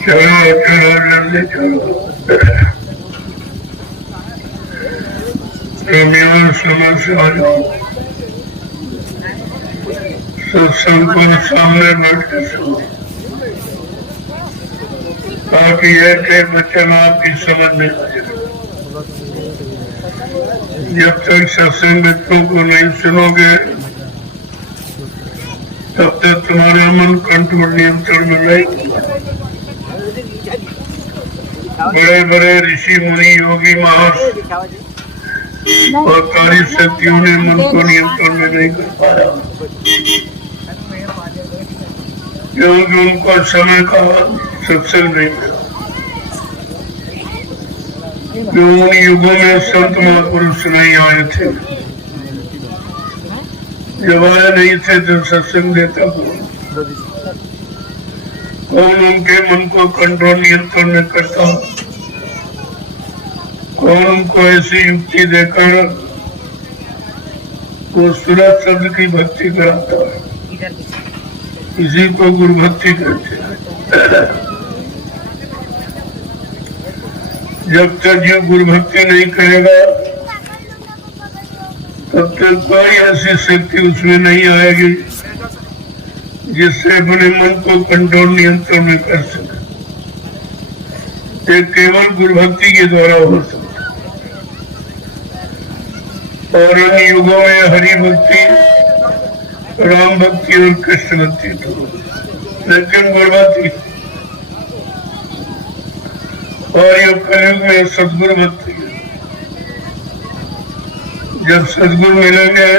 चलो चलो जल्दी चलो, समझ आ जाओ। सत्संग को सामने बैठ के सुनो, ताकि एक वचन आपकी समझ में आए। जब तक सत्संग मित्रों को नहीं सुनोगे तब तक तुम्हारा मन कंट्रोल नियंत्रण में नहीं होगा। बड़े बड़े ऋषि मुनि योगी महर्षि और कार्य शक्तियों ने मन को नियंत्रण में नहीं कर पाया, क्योंकि उनको समय का सत्संग नहीं मिला। उन युगों में संत महापुरुष नहीं आए थे, जब आए नहीं थे तो सत्संग देता हुआ कौन उनके मन को कंट्रोल नियंत्रण में करता, कौन उनको ऐसी युक्ति देकर वो सूरज शब्द की भक्ति कराता है। इसी को गुरु भक्ति कहते हैं। जब तक जो गुरु भक्ति नहीं करेगा तब तक कोई ऐसी शक्ति उसमें नहीं आएगी जिससे अपने मन को कंट्रोल नियंत्रण में कर सके। ये केवल गुरु भक्ति के द्वारा हो सकता है। और इन युगों में हरि भक्ति, राम भक्ति और कृष्ण भक्ति तो, लेकिन गुरु भक्ति और ये कलयुग में सदगुरु भक्ति है। जब सदगुरु मिलेंगे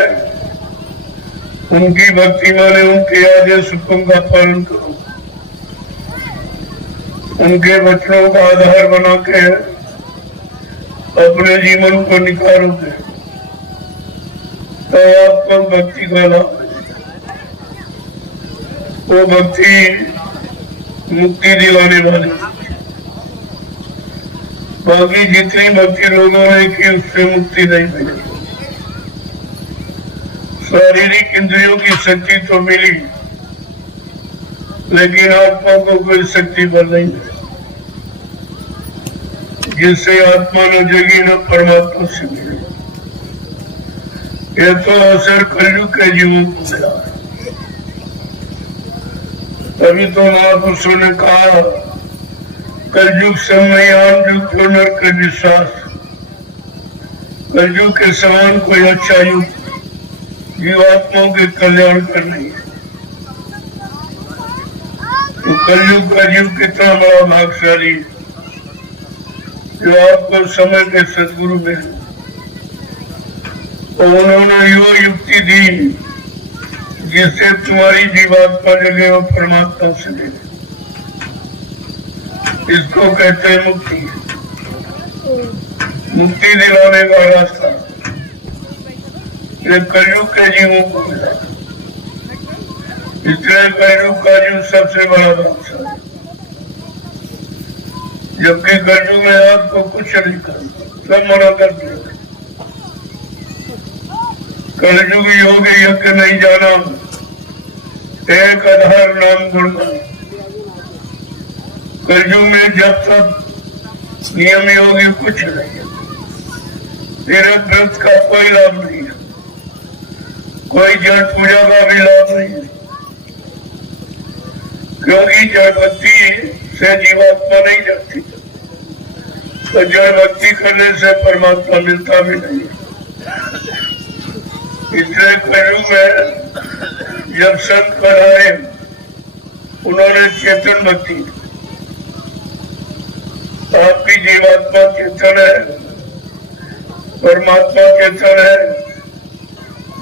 उनकी भक्ति माने उनके आदेश हुक्म का पालन करो, उनके वचनों का आधार बना के अपने जीवन को निखारोगे तो आपको भक्ति का लाभ मिलेगा। वो भक्ति मुक्ति दिलाने वाली, बाकी जितनी भक्ति लोगों ने की उससे मुक्ति नहीं मिली। शारीरिक इंद्रियों की शक्ति तो मिली, लेकिन आत्मा को कोई शक्ति बल नहीं मिली, जिससे आत्मा न जगी न परमात्मा से मिली। यह तो असर कलयुग के जीवन को मिला। तभी तो महापुरुषों ने कहा, कलयुग समयान युग जो नर का विश्वास, कलयुग के समान कोई अच्छा युग जीवात्माओं के कल्याण करनी है। तो कलयुग का युग कितना बड़ा भाग्यशाली जो आपको समय के सदगुरु में, और उन्होंने यो युक्ति दी जिससे तुम्हारी जीवात्मा जगे और परमात्मा से मिले। इसको कहते हैं मुक्ति, मुक्ति दिलाने का रास्ता। ये कलयुग के जीवों को मिला, इसलिए कलयुग का जीव सबसे बड़ा भाग्यशाली है। जबकि कलयुग में आपको कुछ नहीं करना, सब मना कर दिया। कलयुग योग यज्ञ नहीं जाना, एक आधार नाम दुर्गा। कलयुग में जब तक नियम योगी कुछ नहीं है, तीर्थ व्रत का कोई लाभ नहीं है, कोई जड़ पूजा का भी लाभ नहीं है, क्योंकि जड़ भक्ति से जीवात्मा नहीं जाती, तो जड़ भक्ति करने से परमात्मा मिलता भी नहीं है। इसलिए कलयुग में जब संत पधारे उन्होंने चेतन भक्ति, आपकी जीवात्मा चेतन है, परमात्मा चेतन है,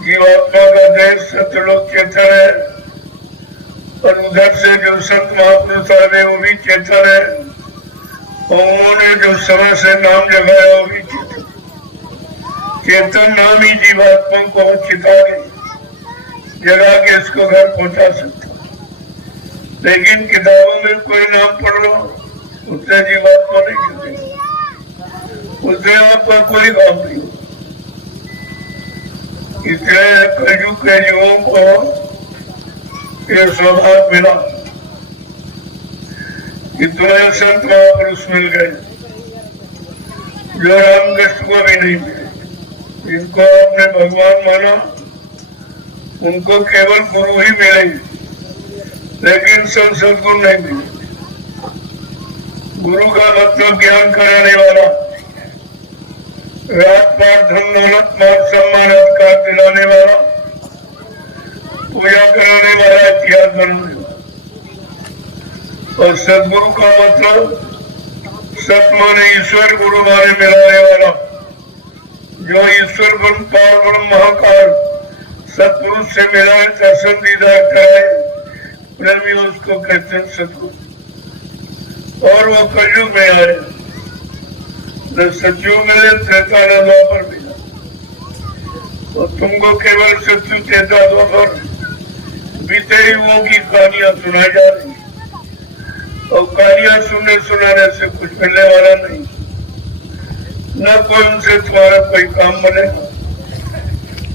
जीवात्मा का देश सतलोक चेतन है, और उधर से जो संत महापुरुष आए वो भी चेतन है, और उन्होंने जो समय से नाम जगाया वो भी चेतन। चेतन नाम ही जीवात्मा को चिता गई, जगा के इसको घर पहुंचा सकता। लेकिन किताबों में कोई नाम पढ़ लो उससे जीवात्मा नहीं जुड़ेगी, उससे आपका कोई काम नहीं। इसलिए कलयुग के युगों को ये सौभाग्य मिला कि तुम्हें संत महापुरुष मिल गए जो रामकृष्ण को भी नहीं मिले। जिनको आपने भगवान माना उनको केवल गुरु ही मिले, लेकिन सदगुरु नहीं मिले। गुरु का मतलब ज्ञान कराने वाला, रात पार धन दौलत मान सम्मान अधिकार दिलाने वाला, पूजा कराने वाला, इतिहास बनाने वाला। और सदगुरु का मतलब सत माने ईश्वर, गुरु माने मिलाने वाला। जो ईश्वर गुण पार गुण महाकाल सतपुरुष से मिलाए, दर्शन दीदार कराए, प्रेमी उसको कहते हैं सतगुरु। और वो कलयुग में आए, सतयुग में त्रेता द्वापर मिला। और तुमको केवल सत्यु त्रेता द्वापर बीते युगों की कहानियां सुनाई जा रही, और कहानियां सुनने सुनाने से कुछ मिलने वाला नहीं। न कोई उनसे तुम्हारा कोई काम बनेगा।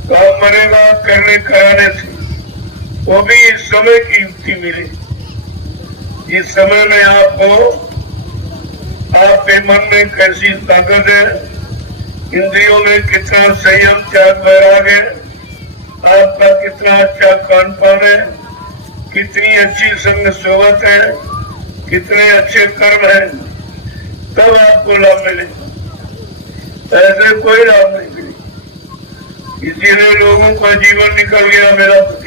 काम बनेगा करने कराने से, वो भी इस समय की युक्ति मिली। इस समय में आपके मन में कैसी ताकत है, इंद्रियों में कितना संयम त्याग वैराग है, आपका कितना अच्छा खान पान है, कितनी अच्छी संग सोबत है, कितने अच्छे कर्म है, तब आपको लाभ मिलेगा। ऐसे कोई लाभ नहीं मिले। इसीलिए लोगों का जीवन निकल गया मेरा दुख।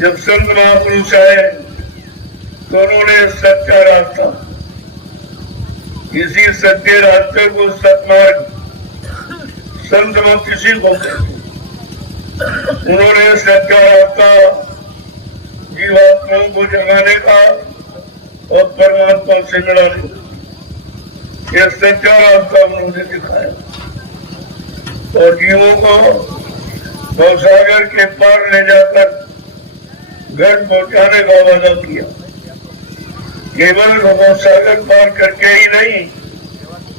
जब संत महापुरुष आए तो उन्होंने सच्चा रास्ता, इसी सत्य रास्ते को सतमार्ग संत मत किसी को कहते। उन्होंने सच्चा रास्ता जीवात्माओं को जगाने का और परमात्मा से मिलाने का, यह सच्चा रास्ता उन्होंने दिखाया। और जीवों को भवसागर के पार ले जाकर घर पहुंचाने का वादा किया। केवल भवसागर पार करके ही नहीं,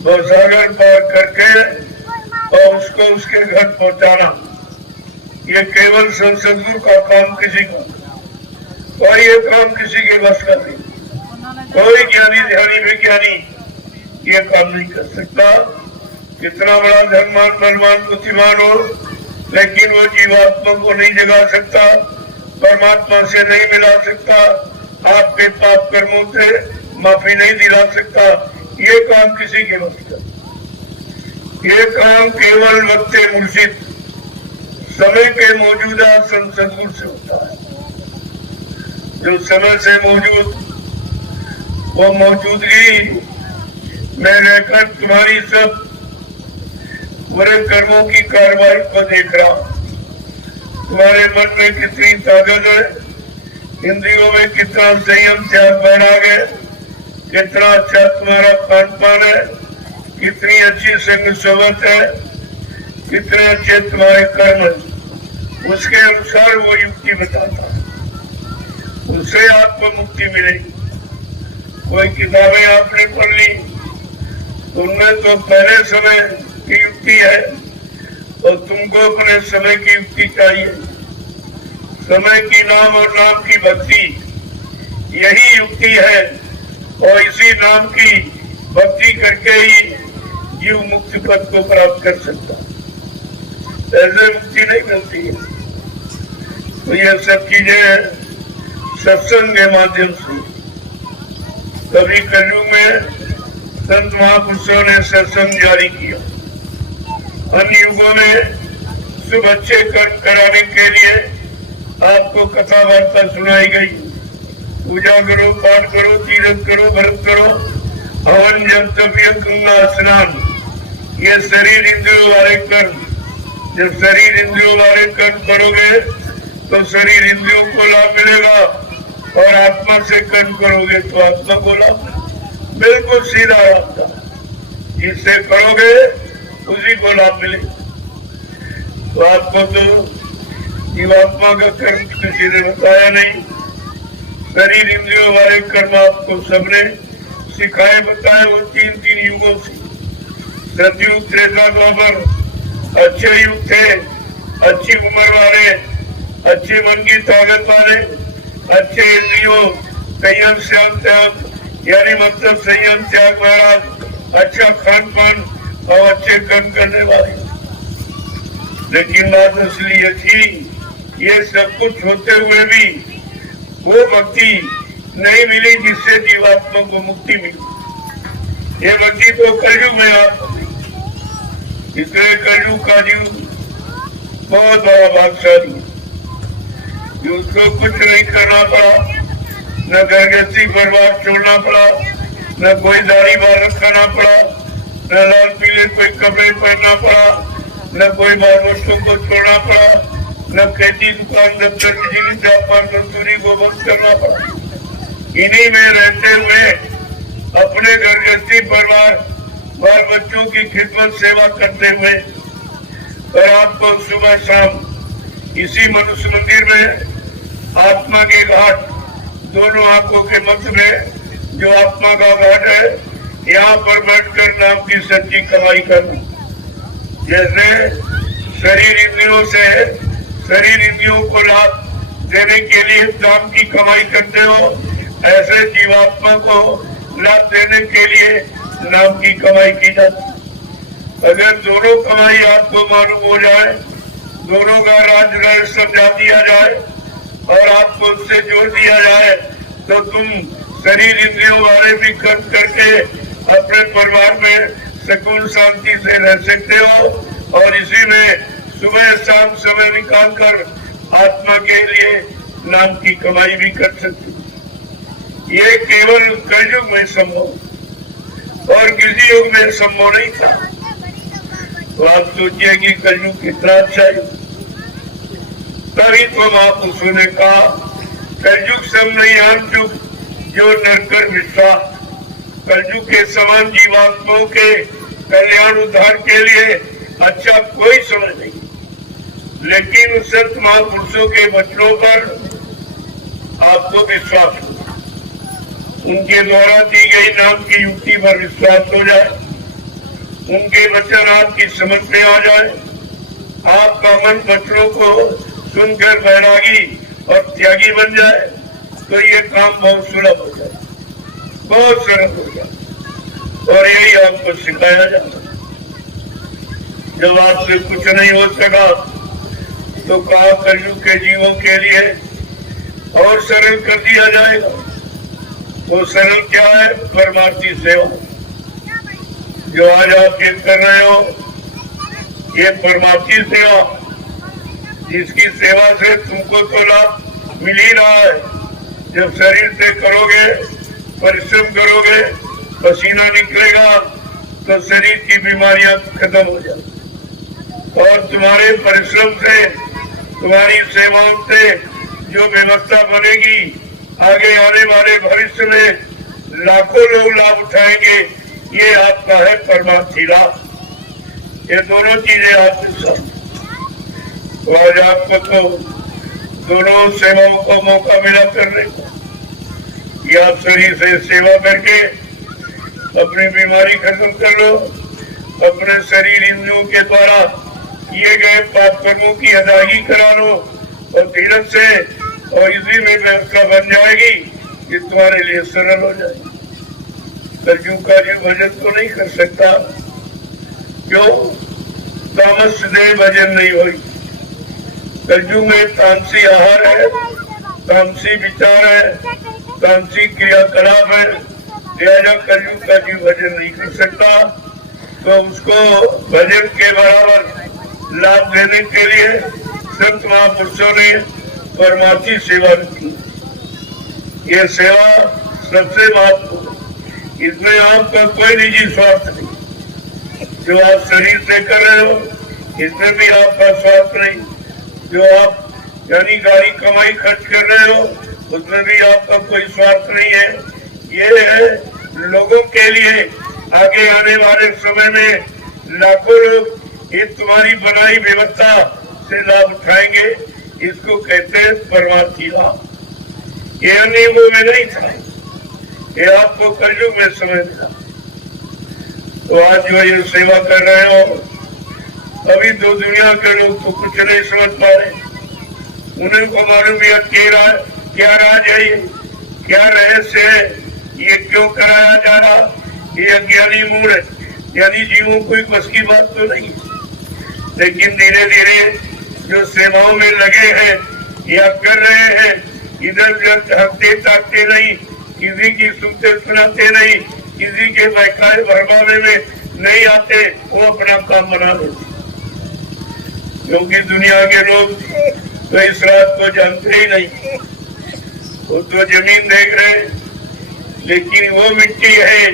भवसागर पार करके और उसको उसके घर पहुंचाना, ये केवल सदगुरु का काम किसी का, कोई ये काम किसी के बस का नहीं। कोई ज्ञानी ध्यानी विज्ञानी ये काम नहीं कर सकता। कितना बड़ा धनवान बलवान बुद्धिमान हो, लेकिन वो जीवात्मा को नहीं जगा सकता, परमात्मा से नहीं मिला सकता, आपके पाप कर्मों से माफी नहीं दिला सकता। ये काम किसी के बस का। ये काम केवल वक्त मुर्शिद समय के मौजूदा सदगुरु से होता है। जो समय से मौजूद, वो मौजूदगी में रहकर तुम्हारी सब बुरे कर्मों की कार्रवाई को देख रहा। तुम्हारे मन में कितनी ताकत है, इंद्रियों में कितना संयम त्याग वैराग है, कितना अच्छा तुम्हारा खान पान है, कितनी अच्छी संग सोबत है, कितने अच्छे तुम्हारे कर्म है। उसके अनुसार वो युक्ति बताता है, उससे आपको मुक्ति मिलेगी। कोई किताबें आपने पढ़ ली, उनमें तो पहले समय की युक्ति है, और तुमको अपने समय की युक्ति चाहिए। समय की नाम और नाम की भक्ति, यही युक्ति है। और इसी नाम की भक्ति करके ही जीव मुक्ति पद को प्राप्त कर सकता, ऐसे मुक्ति नहीं मिलती है। तो ये सब चीजें सत्संग के माध्यम से, कभी कलयुग में संत महापुरुषों ने सत्संग जारी किया। अन्य युगों में शुभ अच्छे कर्म कराने के लिए आपको कथा वार्ता सुनाई गई। पूजा करो, पाठ करो, तीर्थ करो, व्रत करो, हवन जप तपियत गंगा स्नान, ये शरीर इंद्रियों वाले कर्म। जब शरीर इंद्रियों वाले कर्म करोगे तो शरीर इंद्रियों को लाभ मिलेगा, और आत्मा से कर्म करोगे तो आत्मा को लाभ। बिल्कुल सीधा रास्ता, जिससे करोगे उसी को लाभ मिलेगा। तो आपको तो जीवात्मा का कर्म किसी ने बताया नहीं, शरीर इंद्रियों वाले कर्म आपको सबने सिखाए बताए। वो तीन तीन युगों से, सतयुग त्रेता द्वापर अच्छे युग थे, अच्छी उम्र वाले, अच्छे मन की ताकत वाले, अच्छे इंद्रियों संयम श्याम त्याग यानी मतलब संयम त्याग वाला, अच्छा खान पान और अच्छे कर्म करने वाले। लेकिन बात असली ये थी, ये सब कुछ होते हुए भी वो भक्ति नहीं मिली जिससे जीवात्मा को मुक्ति मिली। ये भक्ति तो कलयुग में आती, इसलिए कलयुग का जीव बहुत बड़ा भाग्यशाली, उसको कुछ नहीं करना पड़ा, न गृहस्थी परिवार छोड़ना पड़ा, न कोई दाढ़ी बाल रखाना पड़ा, न लाल पीले कोई कपड़े पहनना पड़ा, न कोई बाल बच्चों को छोड़ना पड़ा, न खेती दुकान दफ्तर बिजली व्यापार मजदूरी को बंद करना पड़ा। इन्हीं में रहते हुए अपने गृहस्थी परिवार बाल बच्चों की खिदमत सेवा करते हुए और आपको सुबह शाम इसी मनुष्य मंदिर में आत्मा के घाट, दोनों आंखों के मध्य में जो आत्मा का घाट है, यहाँ पर बैठकर नाम की सच्ची कमाई करना। जैसे शरीर इंद्रियों से शरीर इंद्रियों को लाभ देने के लिए नाम की कमाई करते हो, ऐसे जीवात्मा को लाभ देने के लिए नाम की कमाई की जाती। अगर दोनों कमाई आपको मालूम हो जाए, दोनों का राज रहस्य समझा दिया जाए और आपको उससे जोड़ दिया जाए, तो तुम शरीर इंद्रियों वाले भी कर्म करके अपने परिवार में सुकून शांति से रह सकते हो और इसी में सुबह शाम समय निकाल कर आत्मा के लिए नाम की कमाई भी कर सकते हो। ये केवल कलयुग में संभव और किसी युग में संभव नहीं था। तो आप सोचिए कि कलयुग कितना अच्छा है। तभी तो महापुरुषों ने कहा कलयुग समनयान युग जो नरकर विश्वास, कलयुग के समान जीवात्माओं के कल्याण उद्धार के लिए अच्छा कोई समय नहीं। लेकिन सत्य महापुरुषों के वचनों पर आपको विश्वास हो, उनके द्वारा दी गई नाम की युक्ति पर विश्वास हो जाए, उनके वचन आपकी समझ में आ जाए, आपका मन वचनों को सुनकर बैरागी और त्यागी बन जाए, तो ये काम बहुत सुलभ हो जाए, बहुत सरल हो जाए। और यही आपको सिखाया जाता। जब आपसे कुछ नहीं हो सका तो कहा कलयुग के जीवों के लिए और सरल कर दिया जाएगा। तो सरल क्या है? परमार्थी सेवा। जो आज आप ये कर रहे हो, ये परमार्थी सेवा, जिसकी सेवा से तुमको तो लाभ मिल ही रहा है। जब शरीर से करोगे, परिश्रम करोगे, पसीना निकलेगा तो शरीर की बीमारियां खत्म हो जाएगी और तुम्हारे परिश्रम से, तुम्हारी सेवाओं से जो व्यवस्था बनेगी, आगे आने वाले भविष्य में लाखों लोग लाभ उठाएंगे। ये आपका है परमार्थी लाभ। ये दोनों चीजें आपके साथ। तो आज आपको तो दोनों सेवाओं को मौका मिला करने का। ये आप शरीर से सेवा करके अपनी बीमारी खत्म कर लो, अपने शरीर इंद्रियों के द्वारा किए गए पाप कर्मों की अदायगी करा लो और धीरज से, और इसी में व्यवस्था बन जाएगी कि तुम्हारे लिए सरल हो जाएगी। कलयुग का जीव भजन तो नहीं कर सकता। क्यों? तामस देह भजन नहीं हुई। कलयुग में तामसी आहार है, तामसी विचार है, तामसी क्रियाकलाप है, लिहाजा कलयुग का जीव भजन नहीं कर सकता। तो उसको भजन के बराबर लाभ देने के लिए संत महापुरुषों ने परमार्थी सेवा रखी। ये सेवा सबसे महत्वपूर्ण, इसमें आपका कोई निजी स्वार्थ नहीं। जो आप शरीर से कर रहे हो, इसमें भी आपका स्वार्थ नहीं। जो आप यानी गाड़ी कमाई खर्च कर रहे हो, उसमें भी आपका कोई स्वार्थ नहीं है। ये है लोगों के लिए, आगे आने वाले समय में लाखों लोग इस तुम्हारी बनाई व्यवस्था से लाभ उठाएंगे। इसको कहते हैं परमार्थी लाभ। ये नियमों में नहीं था, ये आपको कलयुग में समझ मिला। तो आज जो ये सेवा कर रहे हो, अभी तो दुनिया के लोग तो कुछ नहीं समझ पा रहे, उन्हें को मालूम है क्या राज है, ये क्या रहस्य है, ये क्यों कराया जा रहा, ये अज्ञानी मूड है, यानी जीवों कोई बस की बात तो नहीं। लेकिन धीरे धीरे जो सेवाओं में लगे हैं या कर रहे हैं, इधर उधर हकते ताकते नहीं, किसी की सुनते सुनाते नहीं, किसी के बहकाए भरमावे में नहीं आते, वो अपना काम बना लेते। क्योंकि दुनिया के लोग तो इस रात को जानते ही नहीं, वो तो जमीन देख रहे, लेकिन वो मिट्टी है,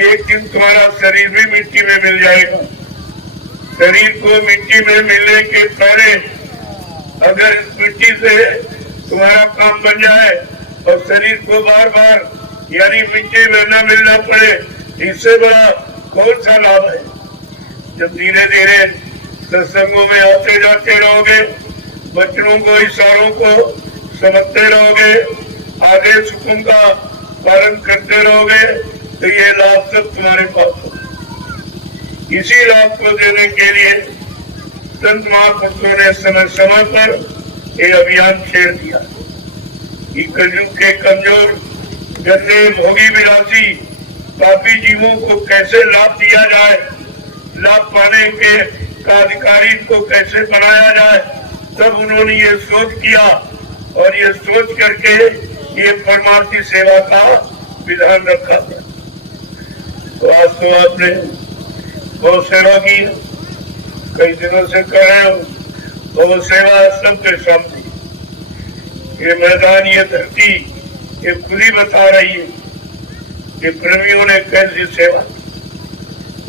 एक दिन तुम्हारा शरीर भी मिट्टी में मिल जाएगा। शरीर को मिट्टी में मिलने के पहले अगर इस मिट्टी से तुम्हारा काम बन जाए और शरीर को बार बार यानी मिट्टी में न मिलना पड़े, इससे बड़ा कौन सा लाभ है। जब धीरे धीरे सत्संगों में आते जाते रहोगे, बच्चों को इशारों को समझते रहोगे, आदेश हुक्म का पालन करते रहोगे, तो ये लाभ सब तुम्हारे पास होगा। इसी लाभ को देने के लिए संत महापुरुषों ने समय समय पर ये अभियान छेड़ दिया कि कलयुग के कमजोर गंदे भोगी विलासी पापी जीवों को कैसे लाभ दिया जाए, लाभ पाने के का अधिकारी को कैसे बनाया जाए। तब उन्होंने ये सोच किया और ये सोच करके ये परमार्थी सेवा का विधान रखा था। तो आज तो आपने बहुत सेवा की, कई दिनों से कर रहे हो, बहुत सेवा सबके सामने। ये मैदान, ये धरती, ये खुली बता रही है कि प्रेमियों ने कैसी सेवा,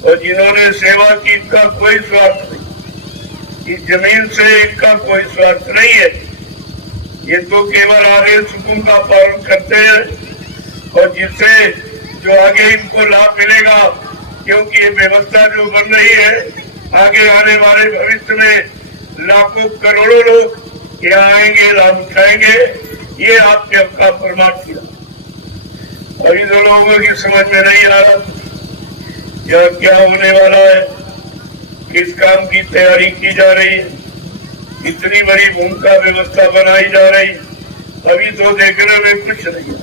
और जिन्होंने सेवा की इनका कोई स्वार्थ नहीं, इस जमीन से इनका कोई स्वार्थ नहीं है। ये तो केवल आदेश हुकुम का पालन करते हैं और जिससे जो आगे इनको लाभ मिलेगा, क्योंकि ये व्यवस्था जो बन रही है, आगे आने वाले भविष्य में लाखों करोड़ों लोग यहाँ आएंगे, लाभ उठाएंगे। ये आपके आपका प्रमाण किया। अभी तो लोगों की समझ में नहीं आ रहा या क्या होने वाला है, किस काम की तैयारी की जा रही है, इतनी बड़ी भूमिका व्यवस्था बनाई जा रही। अभी तो देखने में कुछ नहीं है,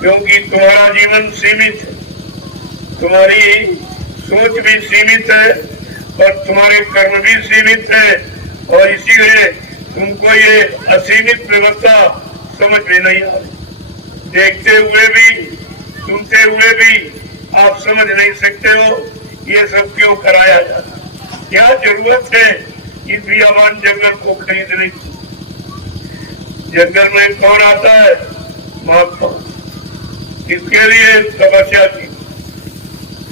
क्योंकि तुम्हारा जीवन सीमित है, तुम्हारी सोच भी सीमित है और तुम्हारे कर्म भी सीमित है, और इसीलिए तुमको ये असीमित व्यवस्था समझ में नहीं आ रही। देखते हुए भी, सुनते हुए भी आप समझ नहीं सकते हो ये सब क्यों कराया जाता, क्या जरूरत है इस बियाबान जंगल को खरीदने की। जंगल में कौन आता है? महात्मा। किसके लिए? तपस्या की,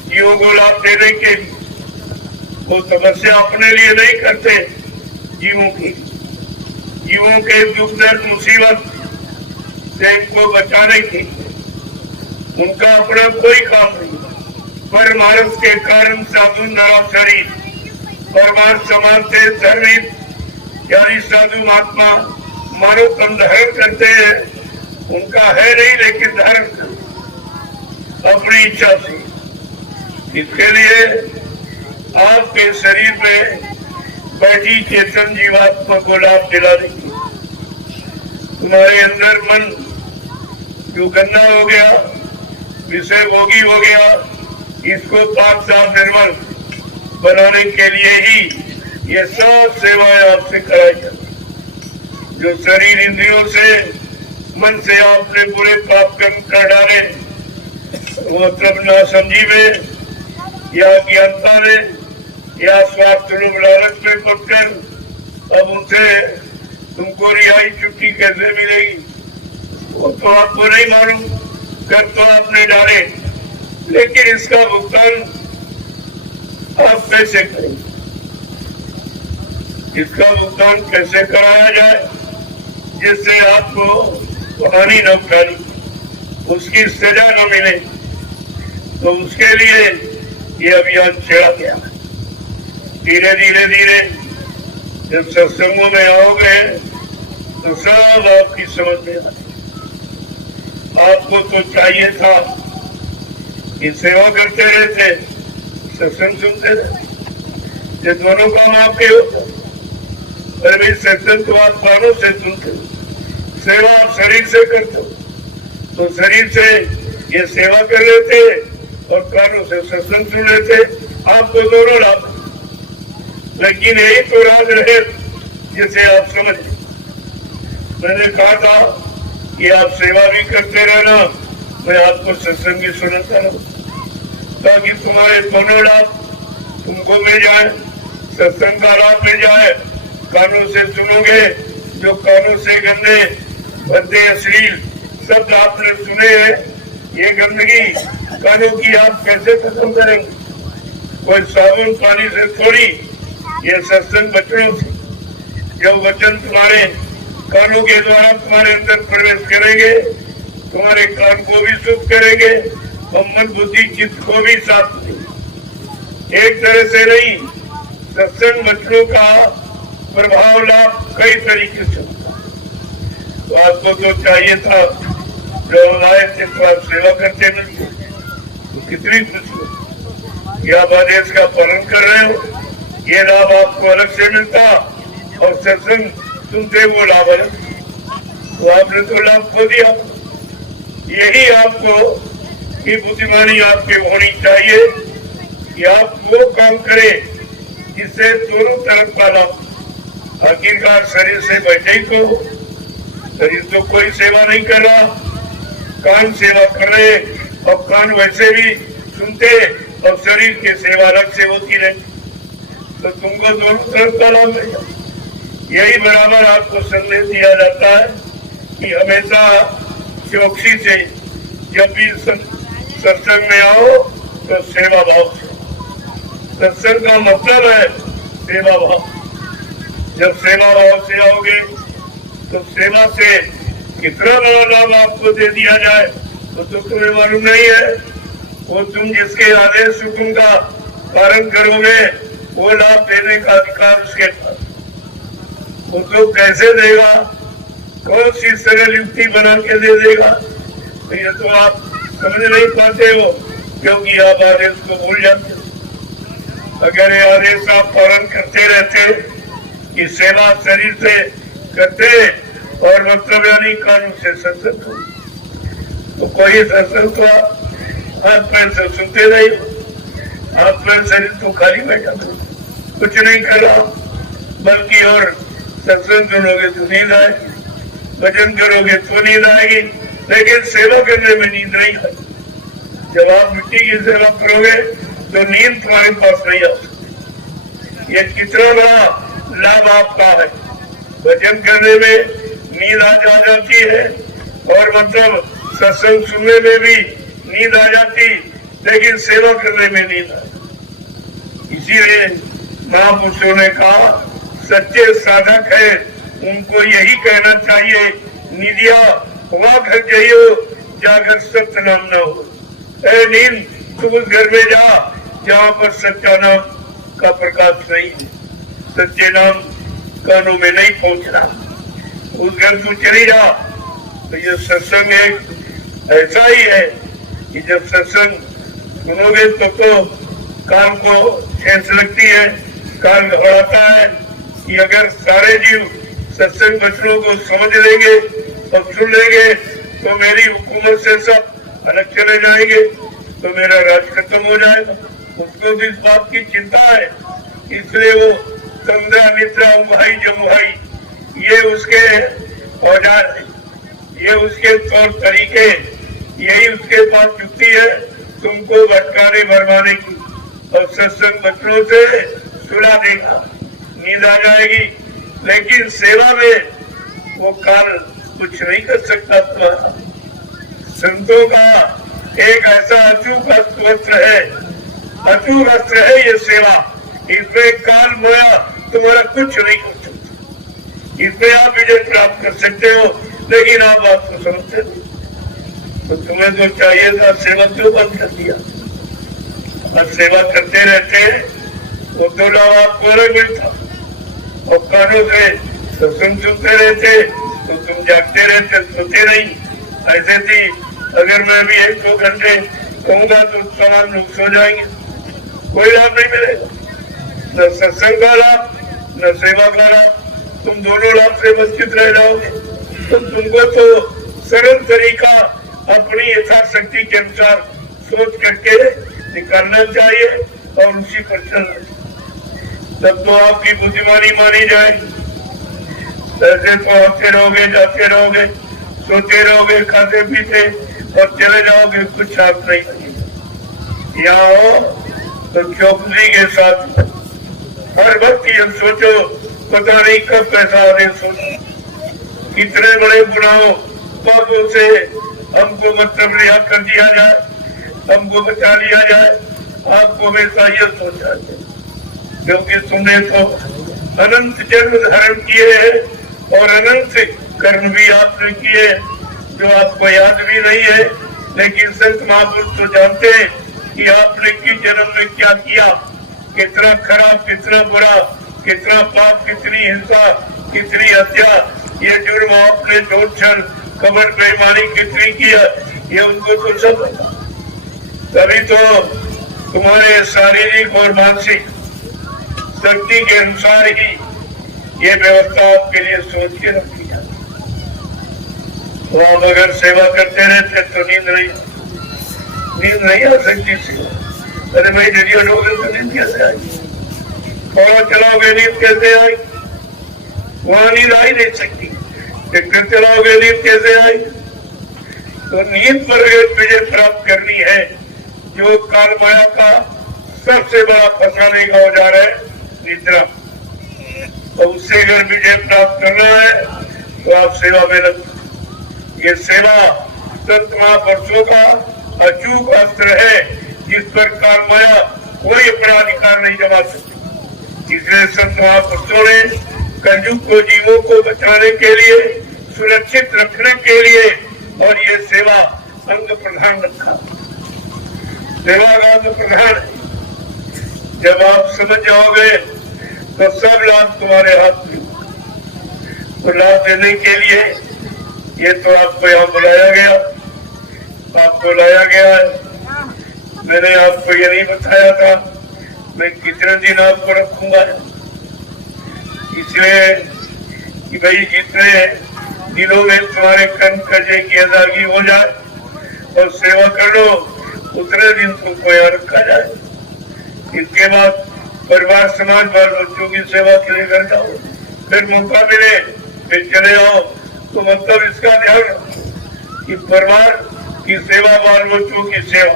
जीवों को लाभ देने के लिए। वो तपस्या अपने लिए नहीं करते, जीवों की, जीवों के दुख दर्द मुसीबत से इनको बचाने की। उनका अपना कोई काम नहीं। परमार्थ के कारण साधु नराचारी, परमार्थ समाज से धर्मित यानी साधु महात्मा मानव कम धारण करते हैं, उनका है नहीं, लेकिन धारण अपनी इच्छा से। इसके लिए आपके शरीर में बैठी चेतन जीवात्मा को लाभ दिलाने की, तुम्हारे अंदर मन जो गंदा हो गया, विषय भोगी हो गया, इसको पाक साफ निर्मल बनाने के लिए ही ये सब सेवाएं आपसे कराई जाती। जो शरीर इंद्रियों से, मन से आपने बुरे पाप कर्म कर डाले, वो तब नासमझी में या ज्ञानता में या स्वार्थ लोभ लालच में पककर अब उनसे तुमको रिहाई छुट्टी कैसे मिलेगी, वो तो आपको नहीं मालूम, कर तो आपने डाले, लेकिन इसका भुगतान आप कैसे करें, इसका भुगतान कैसे कराया जाए जिससे आपको हानि न उठानी, उसकी सजा न मिले। तो उसके लिए ये अभियान छेड़ा गया। धीरे धीरे धीरे जब सत्संगों में आओगे तो सब आपकी समझ में आए। आपको तो चाहिए था कि सेवा करते रहते, सत्संग सुनते रहते, ये दोनों काम आपके होते। अरे भाई सत्संग तो आप कानों से सुनते हो, सेवा आप शरीर से करते हो, तो शरीर से ये सेवा कर लेते और कानों से सत्संग सुन लेते, आपको दोनों लाभ। लेकिन यही तो राज रहे जिसे आप समझ। मैंने कहा था कि आप सेवा भी करते रहना, मैं आपको सत्संग भी सुनाता रहूं, ताकि तुम्हारे दोनों लाभ तुमको मिल जाए, सत्संग का लाभ मिल जाए। कानों से सुनोगे, जो कानों से गंदे भद्दे अश्लील शब्द आपने सुने हैं, ये गंदगी कानों की आप कैसे खत्म करेंगे? कोई साबुन पानी से थोड़ी, ये सत्संग वचनों से। जो वचन तुम्हारे कानों के द्वारा तुम्हारे अंदर प्रवेश करेंगे, तुम्हारे कान को भी शुद्ध करेंगे और मन बुद्धि चित्त को भी साफ करेंगे। एक तरह से नहीं, सत्संग वचनों का प्रभाव लाभ कई तरीके से होता है। तो आपको तो चाहिए था जब आए थे तो आप सेवा करते मिलते, तो कितनी खुशी हो कि आप आदेश का पालन कर रहे हो, ये लाभ आपको अलग से मिलता और सत्संग सुनते वो लाभ अलग। तो आपने तो लाभ खो दिया। यही आपको की बुद्धिमानी आपके होनी चाहिए कि आप वो काम करें जिससे दोनों तरफ का लाभ। आखिरकार शरीर से बैठे ही तो, शरीर तो कोई सेवा नहीं कर रहा, कान सेवा कर रहे और कान वैसे भी सुनते और शरीर की सेवा अलग से होती रहे, तो तुमको दोनों तरफ का लाभ मिलेगा। यही बराबर आपको संदेश दिया जाता है कि हमेशा चौकसी से जब भी सत्संग में आओ तो सेवा भाव से। सत्संग का मतलब है सेवा भाव। जब सेवा भाव से आओगे तो सेवा से कितना बड़ा लाभ आपको दे दिया जाए तो तुम्हें मालूम नहीं है। वो तुम जिसके आदेश हुक्म का पालन करोगे वो लाभ देने का अधिकार उसके पास। वो तो कैसे देगा, कौन सी सरल युक्ति बना के दे देगा, तो ये तो आप समझ नहीं पाते हो, क्योंकि आप आदेश को भूल जाते हो। अगर ये आदेश आप पालन करते रहते कि सेवा शरीर से करते और मतलब यानी कानून से सत्संग, तो कोई सत्संग तो हाथ पैर से सुनते नहीं, हाथ पैर शरीर तो खाली बैठा था, कुछ नहीं कर रहा, बल्कि और सत्संग सुनोगे तो नींद आएगी, भजन करोगे तो नींद आएगी, लेकिन सेवा करने में नींद नहीं आएगी। जब आप मिट्टी की सेवा करोगे तो नींद तुम्हारे पास नहीं आ सकती। ये कितना बड़ा लाभ आपका है। भजन करने में नींद आ जाती है और मतलब सत्संग सुनने में भी नींद आ जाती, लेकिन सेवा करने में नींद आती। इसीलिए महापुरुषों ने कहा सच्चे साधक है उनको यही कहना चाहिए, निदिया हुआ घर जाइयो जाकर सत्य नाम न हो। ऐ नींद तुम उस घर में जा जहाँ पर सच्चा नाम का प्रकाश नहीं है, सच्चे नाम कानों में नहीं पहुंचना, उस घर तू चली जा। तो ये सत्संग एक ऐसा ही है कि जब सत्संग सुनोगे तो कान को ठेस लगती है, कान घबराता है कि अगर सारे जीव सत्संग वचनों को समझ लेंगे और सुन लेंगे तो मेरी हुकूमत से सब अलग चले जाएंगे, तो मेरा राज खत्म हो जाएगा। उसको भी इस बात की चिंता है, इसलिए वो समझा मित्रा भाई जम भाई, ये उसके औजार है, ये उसके तौर तरीके, यही उसके पास युक्ति है तुमको भटकाने भरमाने की, और सत्संग वचनों से सुला देगा, नींद आ जाएगी। लेकिन सेवा में वो काल कुछ नहीं कर सकता तुम्हारा। संतों का एक ऐसा अचूक अस्त्र है, अचूक अस्त्र है ये सेवा, इसमें काल मोया तुम्हारा कुछ नहीं कर सकता। इसमें आप विजय प्राप्त कर सकते हो, लेकिन आप बात को समझते नहीं। तो तुम्हें तो चाहिए था सेवा क्यों बंद कर दिया? और सेवा करते रहते वो तो लाभ आपको अलग मिलता, और कानों से सत्संग सुनते रहते तो तुम जागते रहते, सोते नहीं। ऐसे थी अगर मैं भी 1-2 घंटे कहूँगा तो समान लोग सो जाएंगे, कोई लाभ नहीं मिलेगा। न सत्संग का लाभ, न सेवा का लाभ। तुम दोनों लाभ से वंचित रह जाओगे। तो तुमको तो सरल तरीका अपनी यथाशक्ति के अनुसार सोच करके निकालना चाहिए और उसी पर चलना चाहिए। तब तो आपकी बुद्धिमानी मानी जाएगी। ऐसे तो आते रहोगे, जाते रहोगे, सोते रहोगे, खाते पीते और चले जाओगे, कुछ आप नहीं करेंगे। यहाँ हो तो चौकसी के साथ हर वक्त ये सोचो, पता नहीं कब पैसा आने। सोचो कितने बड़े गुनाहों पापों से हमको मतलब रिहा कर दिया जाए, हमको बचा लिया जाए। आपको हमेशा ये सोचा जाए, क्योंकि तुमने तो अनंत जन्म धारण किए हैं और अनंत कर्म भी आपने किए जो आपको याद भी नहीं है। लेकिन संत महापुरुष तो जानते हैं कि आपने किस जन्म में क्या किया, कितना खराब, कितना बुरा, कितना पाप, कितनी हिंसा, कितनी हत्या, ये जुर्म आपने झूठ छल कबर बेईमानी कितनी किया, ये उनको तो सब। तभी तो तुम्हारे शारीरिक और मानसिक शक्ति के अनुसार ही ये व्यवस्था आपके लिए सोच के रखी जाती। तो आप अगर सेवा करते रहते तो नींद नहीं आ सकती थी। अरे भाई जरिए लोग तो नींद कैसे आई, और चलाओगे नींद कैसे आई? वहां नींद आ ही नहीं सकती। ट्रैक्टर चलाओगे नींद कैसे आई? तो नींद पर विजय प्राप्त करनी है, जो काल माया का सबसे बड़ा फंसाने का औजार है, निद्रा। तो उससे अगर विजय प्राप्त करना है तो आप सेवा में लगो। ये सेवा संत महापुरुषों का अचूक अस्त्र है, जिस पर काल माया कोई अपना अधिकार नहीं जमा सकती। इसलिए संत महापुरुषों ने कलयुग को, जीवों को बचाने के लिए, सुरक्षित रखने के लिए और ये सेवा अंग प्रधान रखा। सेवा का अंग प्रधान जब आप समझ जाओगे तो सब लाभ तुम्हारे हाथ में। तो लाभ देने के लिए ये तो आपको यहाँ बुलाया गया, आपको लाया गया है। मैंने आपको ये नहीं बताया था मैं कितने दिन आपको रखूंगा, इसलिए कि भाई जितने दिनों में तुम्हारे कर्म कर्जे की अदायगी हो जाए और सेवा कर लो, उतने दिन तुमको यहाँ रखा जाए। इसके बाद परिवार, समाज, बाल बच्चों की सेवा के लिए कर जाओ, फिर मौका मिले फिर चले आओ। तो मतलब इसका ध्यान कि परिवार की सेवा, बाल बच्चों की सेवा,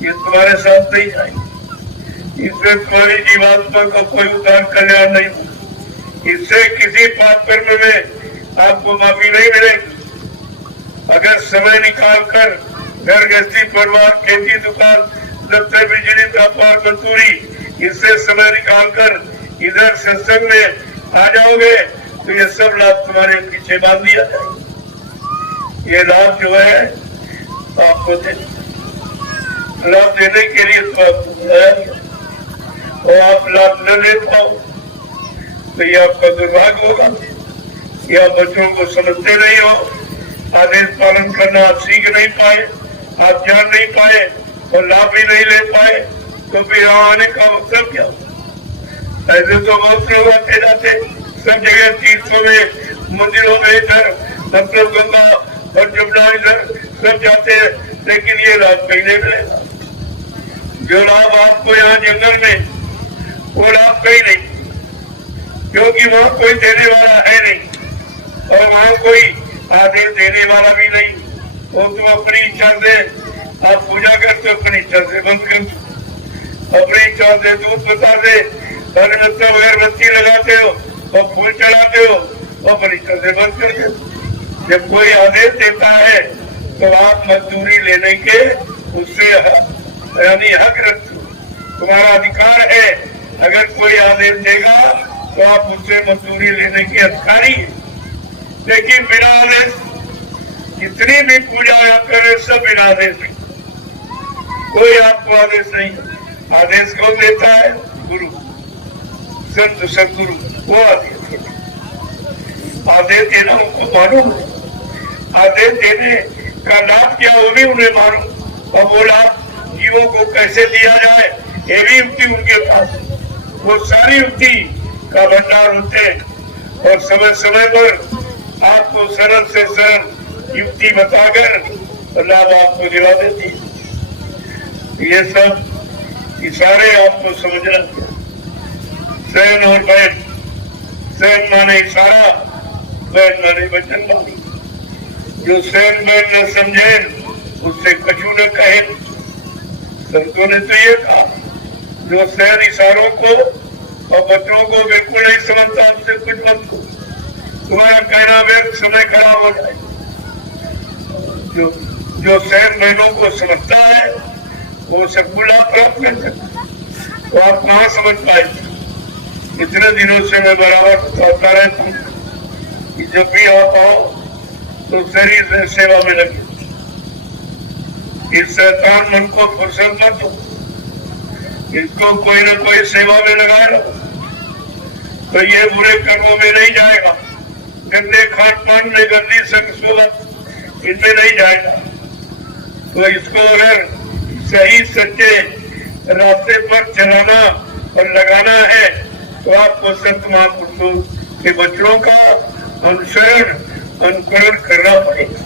ये तुम्हारे साथ नहीं जाएगी। इससे तुम्हारी जीवात्मा का कोई उद्धार कल्याण नहीं होगा। इससे किसी पाप कर्म में आपको माफी नहीं मिलेगी। अगर समय निकालकर घर गृहस्थी, परिवार, खेती, दुकान, दफ्तर, बिजली, व्यापार, मजदूरी, इससे समय निकालकर इधर सत्संग में आ जाओगे तो ये सब लाभ तुम्हारे पीछे बांध दिया जाएगा। ये लाभ जो है आपको लाभ देने के लिए तो आपको बुलाया गया और आप लाभ न ले पाओ तो ये आपका दुर्भाग्य होगा। ये आप बच्चों को समझते नहीं हो, आदेश पालन करना आप सीख नहीं पाए, आप जान नहीं पाए और लाभ भी नहीं ले पाए, तो फिर यहाँ आने का मतलब क्या? ऐसे तो बहुत लोग आते जाते सब जगह, तीर्थों में, मंदिरों में, इधर मतलब गंगा और जमुना इधर सब जाते हैं, लेकिन ये लाभ कहीं नहीं मिलेगा। जो लाभ आपको यहाँ जंगल में, वो लाभ कहीं नहीं, क्योंकि वहाँ कोई देने वाला है नहीं और वहाँ कोई आदेश देने वाला भी नहीं। वो तो अपनी इच्छा से आप पूजा करते हो, अपनी इच्छा से बंद करते हो, अपनी इच्छा से दूध बता दे, मतलब अगरबत्ती लगाते हो और फूल चढ़ाते हो, अपनी इच्छा से बंद करते हो। जब कोई आदेश देता है तो आप मजदूरी लेने के उससे यानी हक रखते हो, तुम्हारा अधिकार है। अगर कोई आदेश देगा तो आप उससे मजदूरी लेने की अधिकारी है। लेकिन बिना आदेश जितनी भी पूजा आप करें सब बिना आदेश, कोई आपको आदेश नहीं। आदेश कौन देता है? गुरु, संत, सदगुरु, वो आदेश देता। आदेश देना उनको मालूम है, आदेश देने का लाभ क्या वो भी उन्हें मालूम, और वो लाभ जीवों को कैसे दिया जाए ये भी युक्ति उनके पास है। वो सारी युक्ति का भंडार होते हैं और समय समय पर आपको सरल से सरल युक्ति बताकर लाभ आपको दिला देती है। ये सब इशारे आपको समझना। सहन और बैन, सहन माने इशारा, बैन माने वचन वाली। जो सहन बैन न समझे उससे कछु न कहे। संतों ने तो ये कहा, जो सहन इशारों को और बच्चों को बिल्कुल नहीं समझता उससे कुछ मत करो, तुम्हारा कहना व्यर्थ, समय खराब हो जाए। जो सहन बहनों को समझता है वो सब लाभ प्राप्त कर सकता है। तो आप कहाँ समझ पाए? इतने दिनों से मैं बराबर बताता रहता हूँ कि जब भी आप आओ तो शरीर सेवा में लगे। इस शैतान मन को फुर्सत मत दो, इसको कोई न कोई सेवा में लगा लो तो ये बुरे कर्मों में नहीं जाएगा, गंदे खान पान में, गंदी संग सोबत इनमें नहीं जाएगा। तो इसको अगर सही सच्चे रास्ते पर चलाना और लगाना है तो आपको संत महापुरुषों के वचनों का अनुसरण अनुकरण करना पड़ेगा।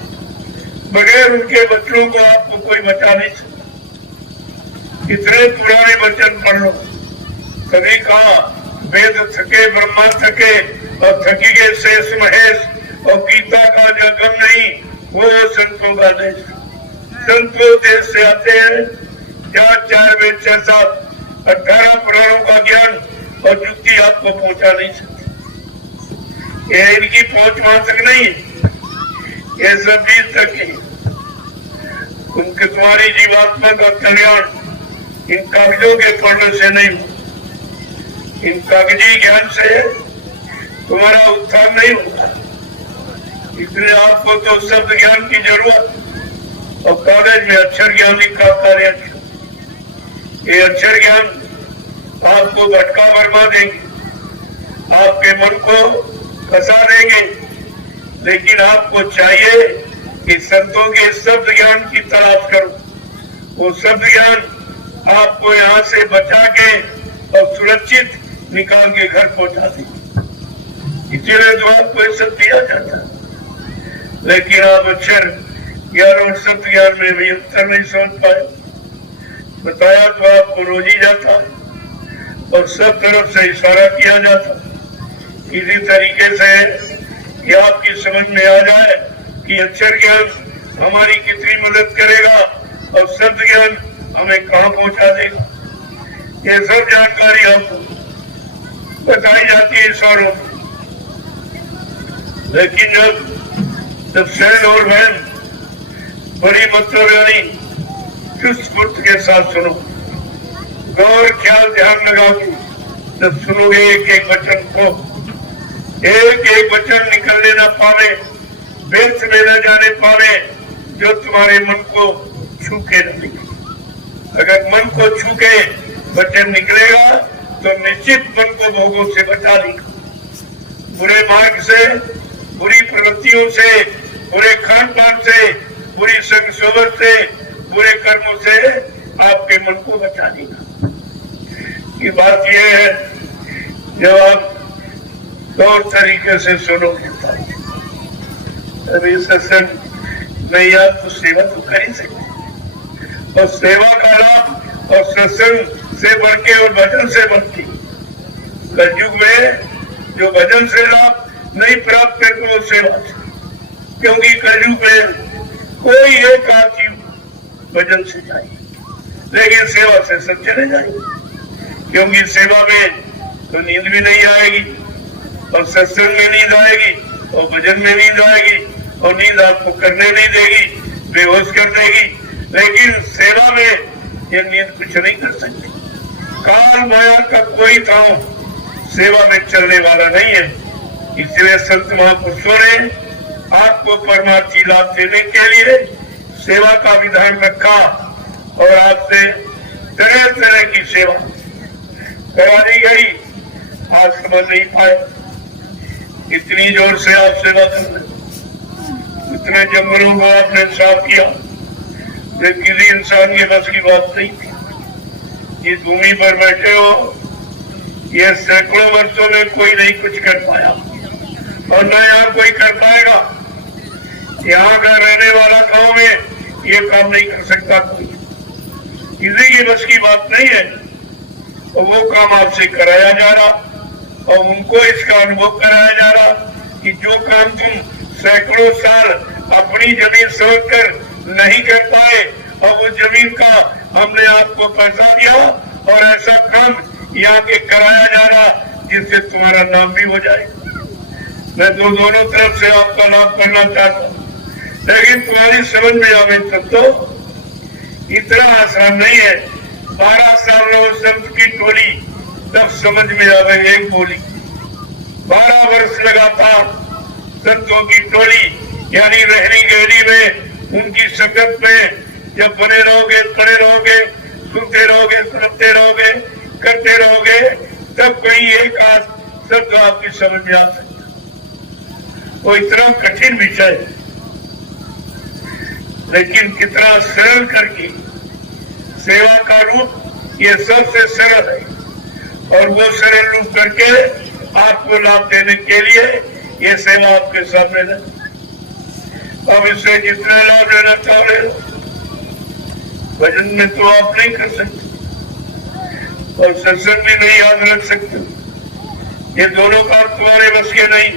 बगैर उनके वचनों को आपको कोई बचा नहीं सकता। इतने पुराने वचन पढ़ लो। कभी कहा वेद थके ब्रह्मा थके और थकी गए शेष महेश, और गीता का जो गम नहीं वो संतों का देश। संतों देश से आते हैं जहाँ 4 वेद 6 7 18 पुराणों का ज्ञान और युक्ति आपको पहुंचा नहीं सकती। ये इनकी पहुंच वहां तक नहीं है, ये सब बीच तक ही। उनके तुम्हारी जीवात्मा का कल्याण इन कागजों के पढ़ने से नहीं हो, इन कागजी ज्ञान से तुम्हारा उत्थान नहीं होता। इसलिए आपको तो शब्द ज्ञान की जरूरत और कॉलेज में अक्षर ज्ञान का कार्य। ये अक्षर ज्ञान आपको भटका बरमा देंगे, आपके मन को फंसा देंगे। लेकिन आपको चाहिए कि संतों के शब्द ज्ञान की तलाश करो। वो शब्द ज्ञान आपको यहाँ से बचा के और सुरक्षित निकाल के घर पहुंचा दे। इसीलिए जो आपको ये सब दिया जाता है। लेकिन आप अक्षर ज्ञान और शब्द ज्ञान में भी अंतर नहीं समझ पाए। बताया तो आपको रोज ही जाता और सब तरफ से इशारा किया जाता। इसी तरीके से ये आपकी समझ में आ जाए कि अक्षर ज्ञान हमारी कितनी मदद करेगा और शब्द ज्ञान हमें कहाँ पहुंचा देगा। ये सब जानकारी आपको बताई जाती है ईश्वरों। लेकिन जब सहन और बहन बड़ी मतलबी चुस्त फुर्त के साथ सुनो, गौर ख्याल ध्यान लगा के जब सुनोगे एक एक वचन को, एक एक वचन निकलने न पावे, व्यर्थ में न जाने पावे, जो तुम्हारे मन को छू के निकले। अगर मन को छू के वचन निकलेगा तो निश्चित मन को भोगों से बचा लेगा। बुरे मार्ग से, बुरी प्रवृत्तियों से, बुरे खान पान से, बुरी संग सोबत से, बुरे कर्मों से आपके मन को बचा लेगा। की बात यह है, जब आप गौर तरीके से सुनोगे अभी सत्संग नहीं, आपको सेवा तो कर ही सकते। और सेवा का लाभ और सत्संग से बढ़ के और भजन से बढ़ती। कलयुग में जो भजन से लाभ नहीं प्राप्त करते वो सेवा से, क्योंकि कलयुग में कोई एक आदमी भजन से जाए लेकिन सेवा से सब चले जाएंगे। क्योंकि सेवा में तो नींद भी नहीं आएगी और सत्संग में नींद आएगी और भजन में नींद आएगी और नींद आपको करने नहीं देगी, बेहोश कर देगी। लेकिन सेवा में ये नींद कुछ नहीं कर सकती। काल माया का कोई काम सेवा में चलने वाला नहीं है। इसलिए संत महापुरुषों ने आपको परमार्थी लाभ देने के लिए सेवा का विधान रखा और आपसे तरह तरह की सेवा करा दी गई। आज समझ नहीं पाए, इतनी जोर से आप सेवा कर रहे, इतने जंगलों को आपने साफ किया, ये किसी इंसान के बस की बात नहीं थी। इस भूमि पर बैठे हो, ये सैकड़ों वर्षों में कोई नहीं कुछ कर पाया और न यहाँ कोई कर पाएगा। यहाँ का रहने वाला गांव में ये काम नहीं कर सकता कोई, किसी की बस की बात नहीं है। तो वो काम आपसे कराया जा रहा और उनको इसका अनुभव कराया जा रहा कि जो काम तुम सैकड़ों साल अपनी जमीन समझ कर नहीं कर पाए और वो जमीन का हमने आपको पैसा दिया और ऐसा काम यहाँ के कराया जा रहा जिससे तुम्हारा नाम भी हो जाए। मैं तो दोनों तरफ से आपका लाभ करना चाहता हूँ, लेकिन तुम्हारी समझ में आवे तब तो इतना आसान नहीं है। 12 साल संत की टोली तब समझ में आवे एक बोली। 12 वर्ष लगातार संतों की टोली यानी रहनी गहरी में उनकी सकत में जब बने रहोगे, पड़े रहोगे, सुनते रहोगे, सुनते रहोगे, करते रहोगे, तब कोई एक आध शब्द आपकी समझ में आ सकता। वो इतना कठिन विषय है, लेकिन कितना सरल करके सेवा का रूप ये सबसे सरल है और वो सरल रूप करके आपको लाभ देने के लिए ये सेवा आपके सामने है। अब इससे जितना लाभ लेना चाह रहे हो भजन में तो आप नहीं कर सकते और सत्संग भी नहीं याद रख सकते, ये दोनों काम तुम्हारे बस के नहीं।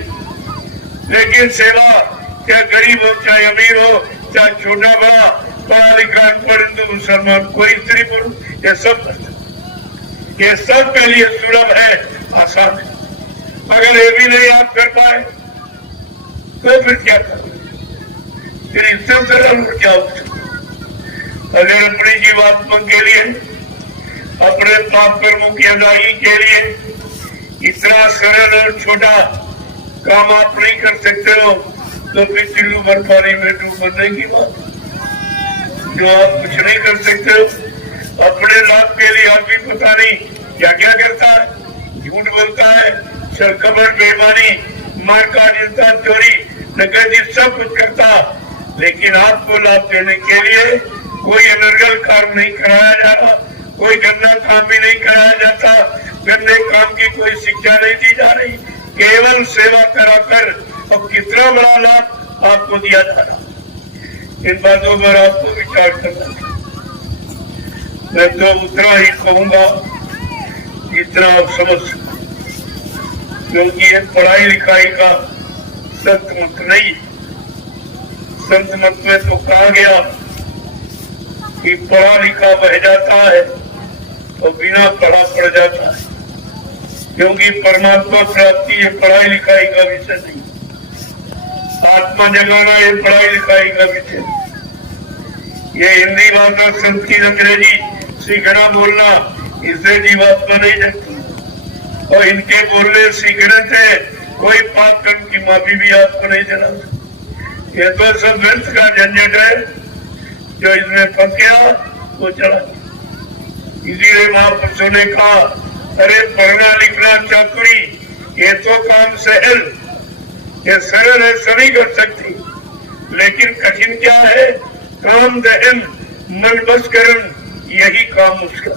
लेकिन सेवा चाहे गरीब हो, चाहे अमीर हो, चाहे छोटा बड़ा, पढ़ा लिखा, अनपढ़, हिंदू मुसलमान, कोई स्त्री पुरुष, ये सब ये सब के लिए सुलभ है, आसान है। अगर ये भी नहीं आप कर पाए तो फिर क्या करो, फिर इससे सरल क्या हो। अगर अपनी जीवात्मा के लिए, अपने पाप कर्मों की अदायगी के लिए इतना सरल और छोटा काम आप नहीं कर सकते हो तो फिर चिल्लू भर पानी में डूब मरने की बात जो आप कुछ नहीं कर सकते हो। अपने लाभ के लिए आप भी पता नहीं क्या क्या करता है, झूठ बोलता है, सरकपट, बेईमानी, मारकाट, हिंसा, चोरी, डकैती सब कुछ करता, लेकिन आपको लाभ देने के लिए कोई अनर्गल काम नहीं कराया जा रहा, कोई गंदा काम भी नहीं कराया जाता, गंदे काम की कोई शिक्षा नहीं दी जा रही, केवल सेवा कराकर और कितना बड़ा लाभ आपको दिया जा रहा। इन बातों पर आपको विचार करना। मैं तो उतना ही कहूंगा जितना आप समझ सकते, क्योंकि ये पढ़ाई लिखाई का संत मत नहीं। संत मत में तो कहा गया कि पढ़ा लिखा बह जाता है और बिना पढ़ा पड़ जाता है, क्योंकि परमात्मा प्राप्ति ये पढ़ाई लिखाई का विषय नहीं, आत्मा जगाना ये पढ़ाई लिखाई का विषय। ये हिंदी भाषा, संस्कृत, अंग्रेजी सीखना बोलना, इससे जीवात्मा नहीं जगती और इनके बोलने सीखने से कोई पाप कर्म की माफी भी आपको नहीं देना। ये तो सब व्यर्थ का झंझट है, जो इसमें फंस गया वो चला। इसीलिए महापुरुषों ने कहा, अरे पढ़ना लिखना चाकरी ये तो काम सहल, ये सरल है, सभी कर सकती, लेकिन कठिन क्या है? काम दहन, मन बस करण, यही काम उसका।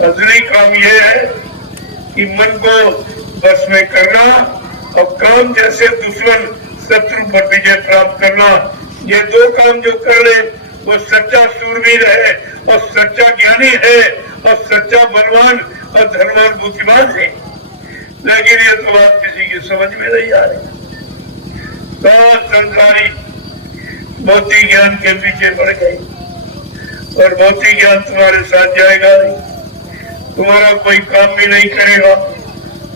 असली काम यह है कि मन को बस में करना और काम जैसे दुश्मन शत्रु पर विजय प्राप्त करना। ये दो काम जो कर ले वो सच्चा सूरवीर है और सच्चा ज्ञानी है और सच्चा बलवान और धर्मवान बुद्धिमान है। लेकिन ये तो बात किसी की समझ में नहीं आ रही। तो संसारी भौतिक ज्ञान के पीछे बढ़ गई और भौतिक ज्ञान तुम्हारे साथ जाएगा नहीं, तुम्हारा कोई काम भी नहीं करेगा,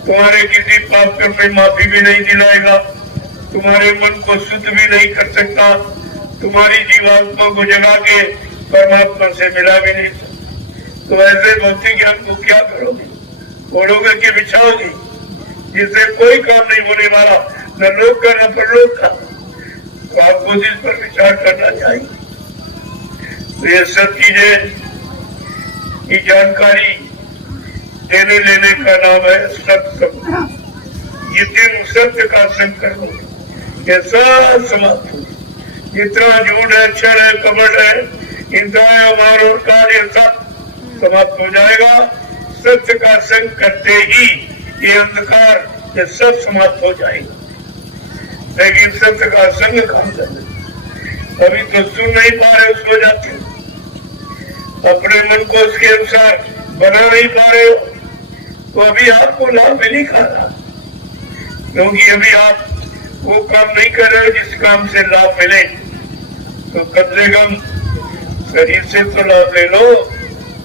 तुम्हारे किसी पाप कर्म में माफी भी नहीं दिलाएगा, तुम्हारे मन को शुद्ध भी नहीं कर सकता, तुम्हारी जीवात्मा को जगा के परमात्मा से मिला भी नहीं सकता। तो ऐसे भौतिक ज्ञान को क्या करोगे? ओढ़ोगे कि बिछाओगे, जिससे कोई काम नहीं होने वाला, न लोक का न परलोक का। तो आपको इस पर विचार करना चाहिए। तो ये सब चीजें की जानकारी देने लेने का नाम है सत्संग। जिस दिन सत्य का संग करो ये सब समाप्त हो। जितना झूठ है, छल है, कपट है, हिंसा है, मार और काल, ये सब समाप्त हो जाएगा। सत्य का संग करते ही ये अंधकार ये सब समाप्त हो जाएगा। लेकिन सत्य का संग काम करना, अभी तो सुन नहीं पा रहे, उसको जाते अपने मन को उसके अनुसार बना नहीं पा रहे हो, तो अभी आपको लाभ मिल ही खा रहा, क्योंकि अभी आप वो काम नहीं कर रहे हो जिस काम से लाभ मिले। तो कम से कम शरीर से तो लाभ ले लो।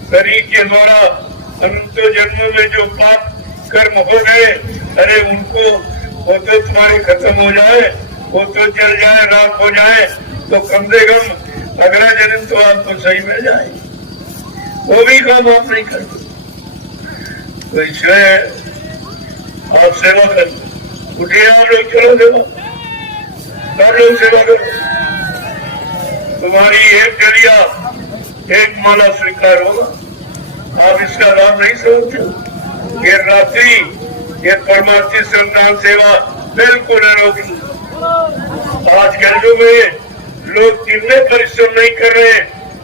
शरीर के द्वारा अनंत जन्मों में जो पाप कर्म हो गए, अरे उनको वो तो तुम्हारे खत्म हो जाए, वो तो चल जाए, राख हो जाए, तो कम से कम अगला जन्म तो आपको सही मिल जाए। वो भी काम आप नहीं करते, तो इसलिए आप सेवा कर उठिए, आप लोग चलो सेवा, सब लोग सेवा करो। तुम्हारी एक डलिया एक माला स्वीकार होगा। आप इसका लाभ नहीं समझते। ये रात्रि ये परमार्थी संतान सेवा बिल्कुल अनोखी। आज कल जो में लोग दिन में परिश्रम नहीं कर रहे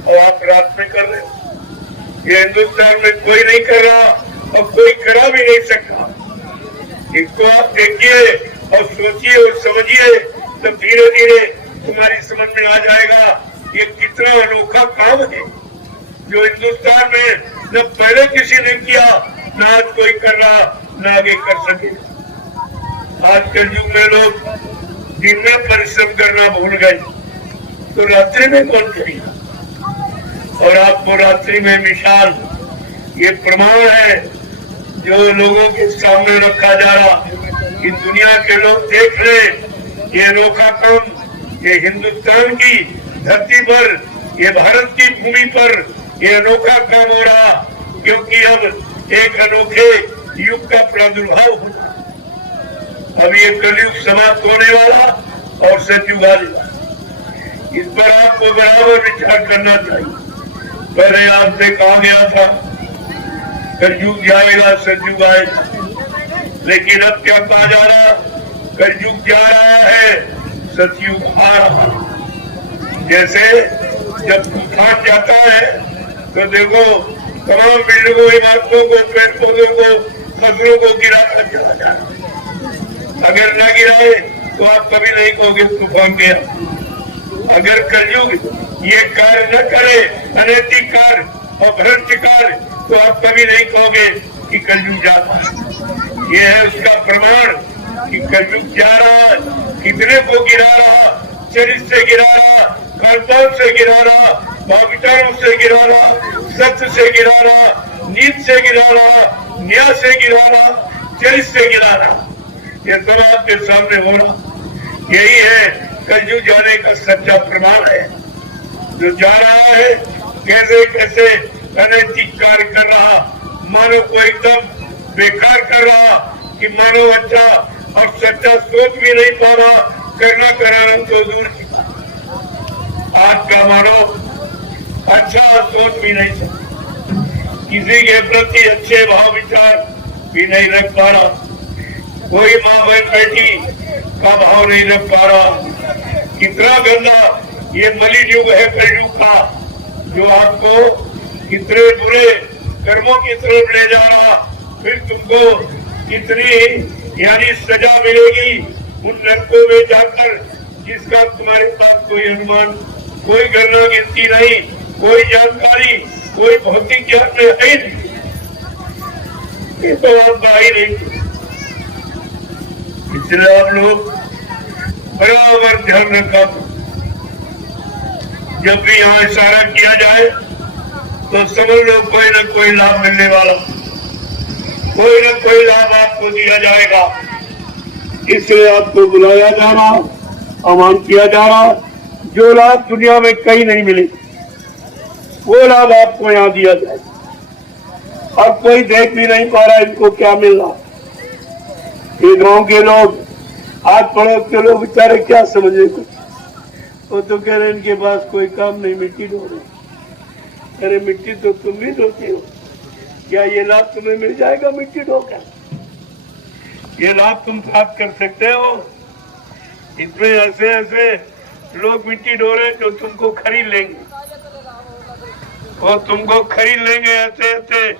और आप रात में कर रहे हो। ये हिंदुस्तान में कोई नहीं कर रहा और कोई करा भी नहीं सकता। इसको आप देखिए और सोचिए और समझिए, तो धीरे धीरे तुम्हारी समझ में आ जाएगा ये कितना अनोखा काम है जो हिंदुस्तान में न पहले किसी ने किया, न आज कोई कर रहा, न आगे कर सके। आज के युग में लोग दिन में परिश्रम करना भूल गए, तो रात्रि में कौन करेगा। और आपको रात्रि में मिसाल ये प्रमाण है जो लोगों के सामने रखा जा रहा कि दुनिया के लोग देख ले ये अनोखा काम, ये हिंदुस्तान की धरती पर, ये भारत की भूमि पर ये अनोखा काम हो रहा, क्योंकि अब एक अनोखे युग का प्रादुर्भाव होता। अब ये कलयुग समाप्त होने वाला और सतयुग आने वाला, इस पर आपको बराबर विचार करना चाहिए। पहले आपसे कहा गया था कलयुग जाएगा सतयुग आएगा, लेकिन अब क्या कहा जा रहा, कलयुग जा रहा है सतयुग आ रहा। जैसे जब तूफान जाता है तो देखो तमाम बिल्डिंगों, इमारतों को, पेड़ पौधों को, फसलों को गिरा कर चला जा रहा। अगर न गिराए तो आप कभी नहीं कहोगे तूफान गया। अगर कलयुग ये कार्य न करे, अनैतिक कार्य और भ्रष्ट कार्य, तो आप कभी नहीं कहोगे कि कलयुग जाता है। ये है उसका प्रमाण कि कलयुग जा रहा है। कितने को गिरा रहा, चरित्र से गिरा रहा, कर्तव्य से गिरा रहा, भाविचारों से गिरा रहा, सत्य से गिरा रहा, नीति से गिरा रहा, न्याय से गिरा रहा, चरित्र से गिरा रहा। ये सब आपके सामने हो रहा। यही है कलयुग जाने का सच्चा प्रमाण है। जो जा रहा है कैसे कैसे अनैतिक कार्य कर रहा, मानव को एकदम बेकार कर रहा कि मानव अच्छा और सच्चा सोच भी नहीं पा रहा, करना कराना तो दूर की बात। आज का मानव अच्छा सोच भी नहीं सकता, किसी के प्रति अच्छे भाव विचार भी नहीं रख पा रहा, कोई माँ बहन बेटी का भाव नहीं रख पा रहा। कितना गंदा ये मलिन युग है कलयुग का, जो आपको कितने बुरे कर्मों की तरफ ले जा रहा। फिर तुमको कितनी यानी सजा मिलेगी उन नरकों में जाकर, जिसका तुम्हारे पास कोई अनुमान, कोई गणना गिनती नहीं, कोई जानकारी, कोई भौतिक ज्ञान में है नहीं। ये तो आप बढ़ाई नहीं। इसलिए आप लोग बराबर ध्यान रखा, जब भी यहाँ इशारा किया जाए तो समझ लो कोई न कोई लाभ मिलने वाला, कोई न कोई लाभ आपको दिया जाएगा। इसलिए आपको बुलाया जा रहा, आह्वान किया जा रहा। जो लाभ दुनिया में कहीं नहीं मिले वो लाभ आपको यहाँ दिया जाए। अब कोई देख भी नहीं पा रहा इनको क्या मिल रहा। ये गांव के लोग, आज पड़ोस के लोग बेचारे क्या समझे कुछ, वो तो कह रहे इनके पास कोई काम नहीं, मिट्टी ढो रहे। अरे मिट्टी तो तुम भी ढोते हो, क्या ये लाभ तुम्हें मिल जाएगा मिट्टी ढोकर? ये लाभ तुम प्राप्त कर सकते हो? इसमें ऐसे ऐसे लोग मिट्टी ढो रहे जो तुमको खरीद लेंगे, और तुमको खरीद लेंगे। ऐसे ऐसे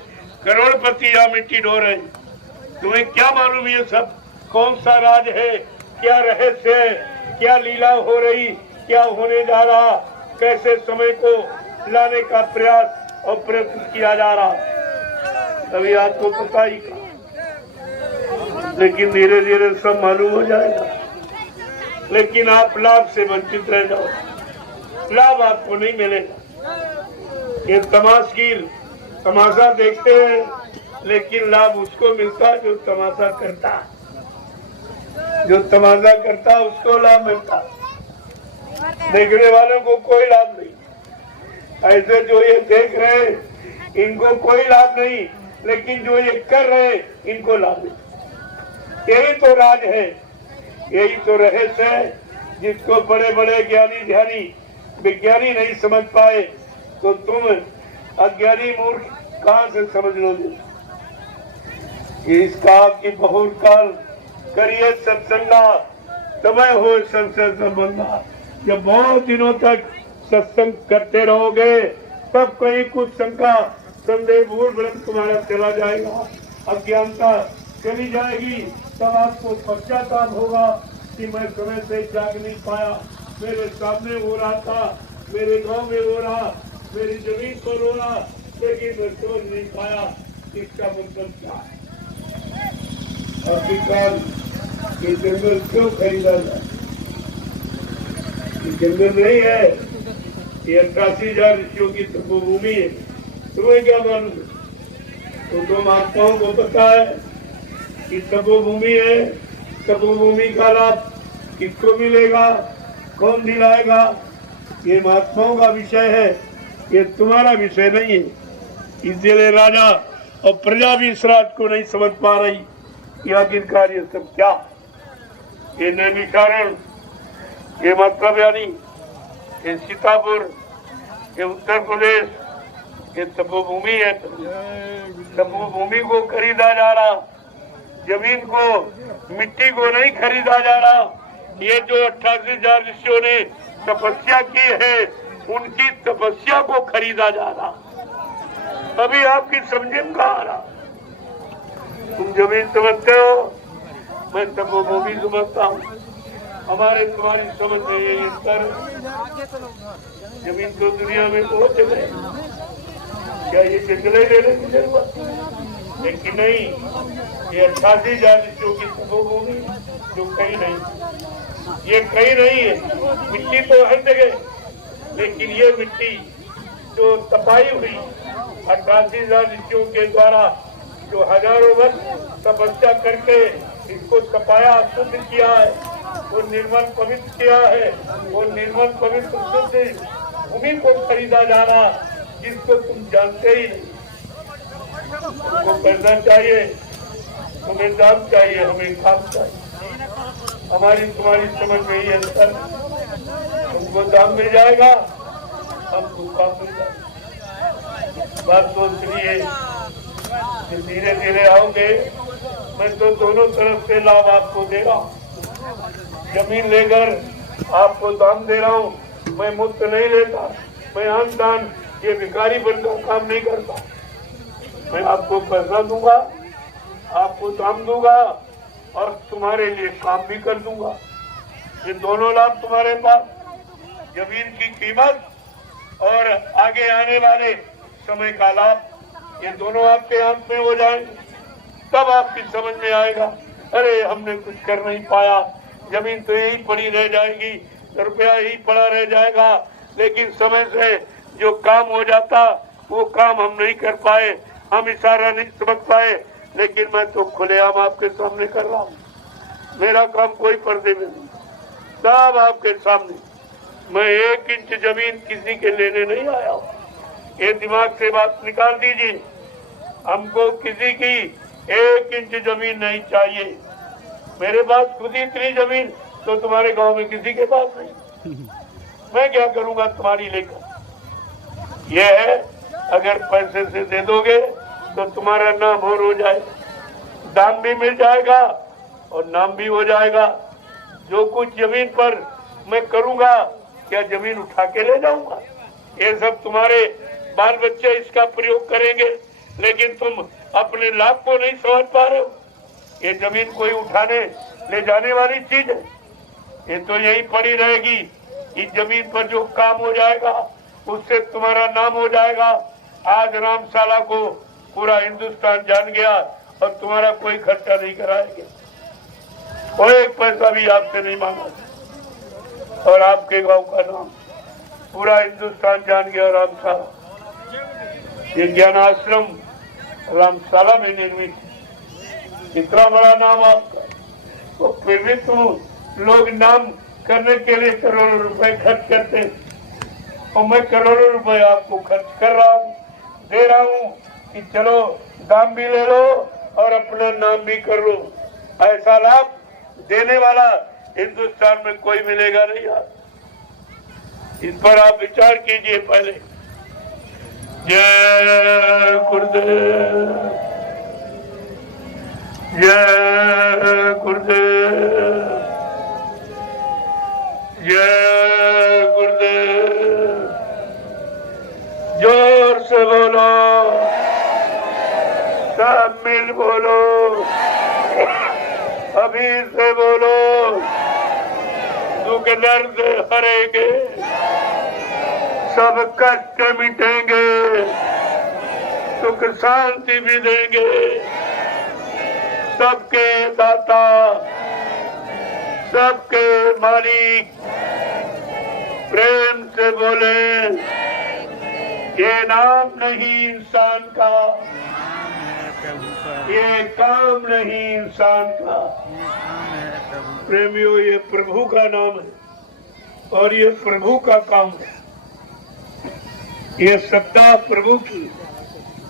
करोड़पति या मिट्टी ढो रहे। तुम्हें क्या मालूम ये सब कौन सा राज है, क्या रहस्य है, क्या लीला हो रही, क्या होने जा रहा, कैसे समय को लाने का प्रयास और प्रयत्न किया जा रहा, तभी आपको पता ही का। लेकिन धीरे धीरे सब मालूम हो जाएगा। लेकिन आप लाभ से वंचित रह जाओ, लाभ आपको नहीं मिलेगा। ये तमाशगीर तमाशा देखते हैं, लेकिन लाभ उसको मिलता है जो तमाशा करता है। जो तमाशा करता है उसको लाभ मिलता है, देखने वालों को कोई लाभ नहीं। ऐसे जो ये देख रहे हैं इनको कोई लाभ नहीं, लेकिन जो ये कर रहे हैं इनको लाभ मिलता। यही तो राज है, यही तो रहस्य है, जिसको बड़े बड़े ज्ञानी ध्यानी विज्ञानी नहीं समझ पाए, तो तुम अज्ञानी मूर्ख कहाँ से समझ लोगे। इसका की बहुर काल करिए सत्संगा, समय हो संशय संबंधा। जब बहुत दिनों तक सत्संग करते रहोगे तब कहीं कुछ शंका संदेह भूल भ्रम तुम्हारा चला जाएगा, अज्ञानता चली जाएगी। तब आपको पश्चाताप होगा कि मैं समय से जाग नहीं पाया, मेरे सामने हो रहा था, मेरे गांव में हो रहा, मेरी जमीन पर हो रहा, लेकिन मैं समझ नहीं पाया इसका मतलब क्या है। आखिरकार ये जंगल क्यों खरीदा जाए? ये जंगल नहीं है, ये 88,000 ऋषियों की तपोभूमि है। तुम्हें क्या मालूम है? तो तुम आत्माओं को पता है कि तपोभूमि है, तपोभूमि का लाभ किसको मिलेगा, कौन दिलाएगा, ये महात्माओं का विषय है, ये तुम्हारा विषय नहीं है। इसलिए राजा और प्रजा भी इस राज को नहीं समझ पा रही कि आखिरकार ये सब क्या, ये नैमिषारण, ये मतलब यानी ये सीतापुर, ये उत्तर प्रदेश, ये तपोभूमि है। तपोभूमि को खरीदा जा रहा, जमीन को मिट्टी को नहीं खरीदा जा रहा। ये जो 88,000 ऋषियों ने तपस्या की है उनकी तपस्या को खरीदा जा रहा। अभी आपकी समझ में कहाँ आ रहा? तुम जमीन समझते हो, मैं तपोभूमि समझता हूँ। हमारे तुम्हारी समझ में ये अंतर, जमीन तो दुनिया में बहुत जगह है, क्या ये जंगल लेने की जरूरत? लेकिन नहीं, ये 88,000 ऋषियों की तपोभूमि जो कहीं नहीं, ये कहीं नहीं है। मिट्टी तो हर जगह, लेकिन ये मिट्टी जो तपाई हुई 88,000 ऋषियों के द्वारा, जो हजारों वर्ष तपस्या करके इसको तपाया, शुद्ध किया है, वो निर्मल पवित्र किया है, वो निर्मल पवित्र शुद्ध भूमि को खरीदा जा रहा, जिसको तुम जानते ही नहीं। तुमको करना चाहिए, तुम्हें दाम चाहिए, हमें काम चाहिए। हमारी तुम्हारी समझ में ही अंतर, तुमको दाम मिल जाएगा, हमको काम मिल जाएगा। बात तो सुनिए, धीरे धीरे आओगे, मैं तो दोनों तरफ से लाभ आपको दे रहा हूँ। जमीन लेकर आपको दाम दे रहा हूँ, मैं मुफ्त नहीं लेता, मैं आन दान ये भिखारी बनकर काम नहीं करता। मैं आपको पैसा दूंगा, आपको दाम दूंगा और तुम्हारे लिए काम भी कर दूंगा। ये दोनों लाभ तुम्हारे पास, जमीन की कीमत और आगे आने वाले समय का लाभ, ये दोनों आपके हाथ में हो जाएंगे। तब आपकी समझ में आएगा, अरे हमने कुछ कर नहीं पाया, जमीन तो यही पड़ी रह जाएगी, रुपया यही पड़ा रह जाएगा, लेकिन समय से जो काम हो जाता वो काम हम नहीं कर पाए, हम इशारा नहीं समझ पाए। लेकिन मैं तो खुलेआम आपके सामने कर रहा हूँ, मेरा काम कोई पर्दे में नहीं, सब आपके सामने। मैं 1 इंच जमीन किसी के लेने नहीं आया हूँ, ये दिमाग से बात निकाल दीजिए। हमको किसी की 1 इंच जमीन नहीं चाहिए। मेरे पास खुद ही इतनी जमीन तो तुम्हारे गांव में किसी के पास नहीं, मैं क्या करूंगा तुम्हारी लेकर। यह है, अगर पैसे से दे दोगे तो तुम्हारा नाम और हो जाएगा, दाम भी मिल जाएगा और नाम भी हो जाएगा। जो कुछ जमीन पर मैं करूंगा, क्या जमीन उठा के ले जाऊंगा? ये सब तुम्हारे बाल बच्चे इसका प्रयोग करेंगे, लेकिन तुम अपने लाभ को नहीं समझ पा रहे हो। ये जमीन कोई उठाने ले जाने वाली चीज है, ये तो यही पड़ी रहेगी। इस जमीन पर जो काम हो जाएगा उससे तुम्हारा नाम हो जाएगा। आज रामशाला को पूरा हिंदुस्तान जान गया और तुम्हारा कोई खर्चा नहीं कराएंगे, कोई एक पैसा भी आपसे नहीं मांगा। और आपके गांव का नाम पूरा हिंदुस्तान जान गया। रामशाला, ये ज्ञान आश्रम रामशाला में निर्मित, इतना बड़ा नाम आपका, तो फिर भी तुम लोग नाम करने के लिए करोड़ों रुपए खर्च करते हैं। और मैं करोड़ों रुपए आपको खर्च कर रहा हूँ, दे रहा हूँ कि चलो दाम भी ले लो और अपना नाम भी कर लो। ऐसा लाभ देने वाला हिंदुस्तान में कोई मिलेगा नहीं। आप इस पर आप विचार कीजिए पहले। जय गुरुदेव, जय गुरुदेव, जय गुरुदेव। जोर से बोलो, सब मिल बोलो, अभी से बोलो। दुख दर्द हरेंगे, सब कष्ट मिटेंगे, सुख शांति भी देंगे। सबके दाता, सबके मालिक, प्रेम से बोले। ये नाम नहीं इंसान का, ये काम नहीं इंसान का। प्रेमियों, ये प्रभु का नाम है और ये प्रभु का काम है। ये सत्ता प्रभु की,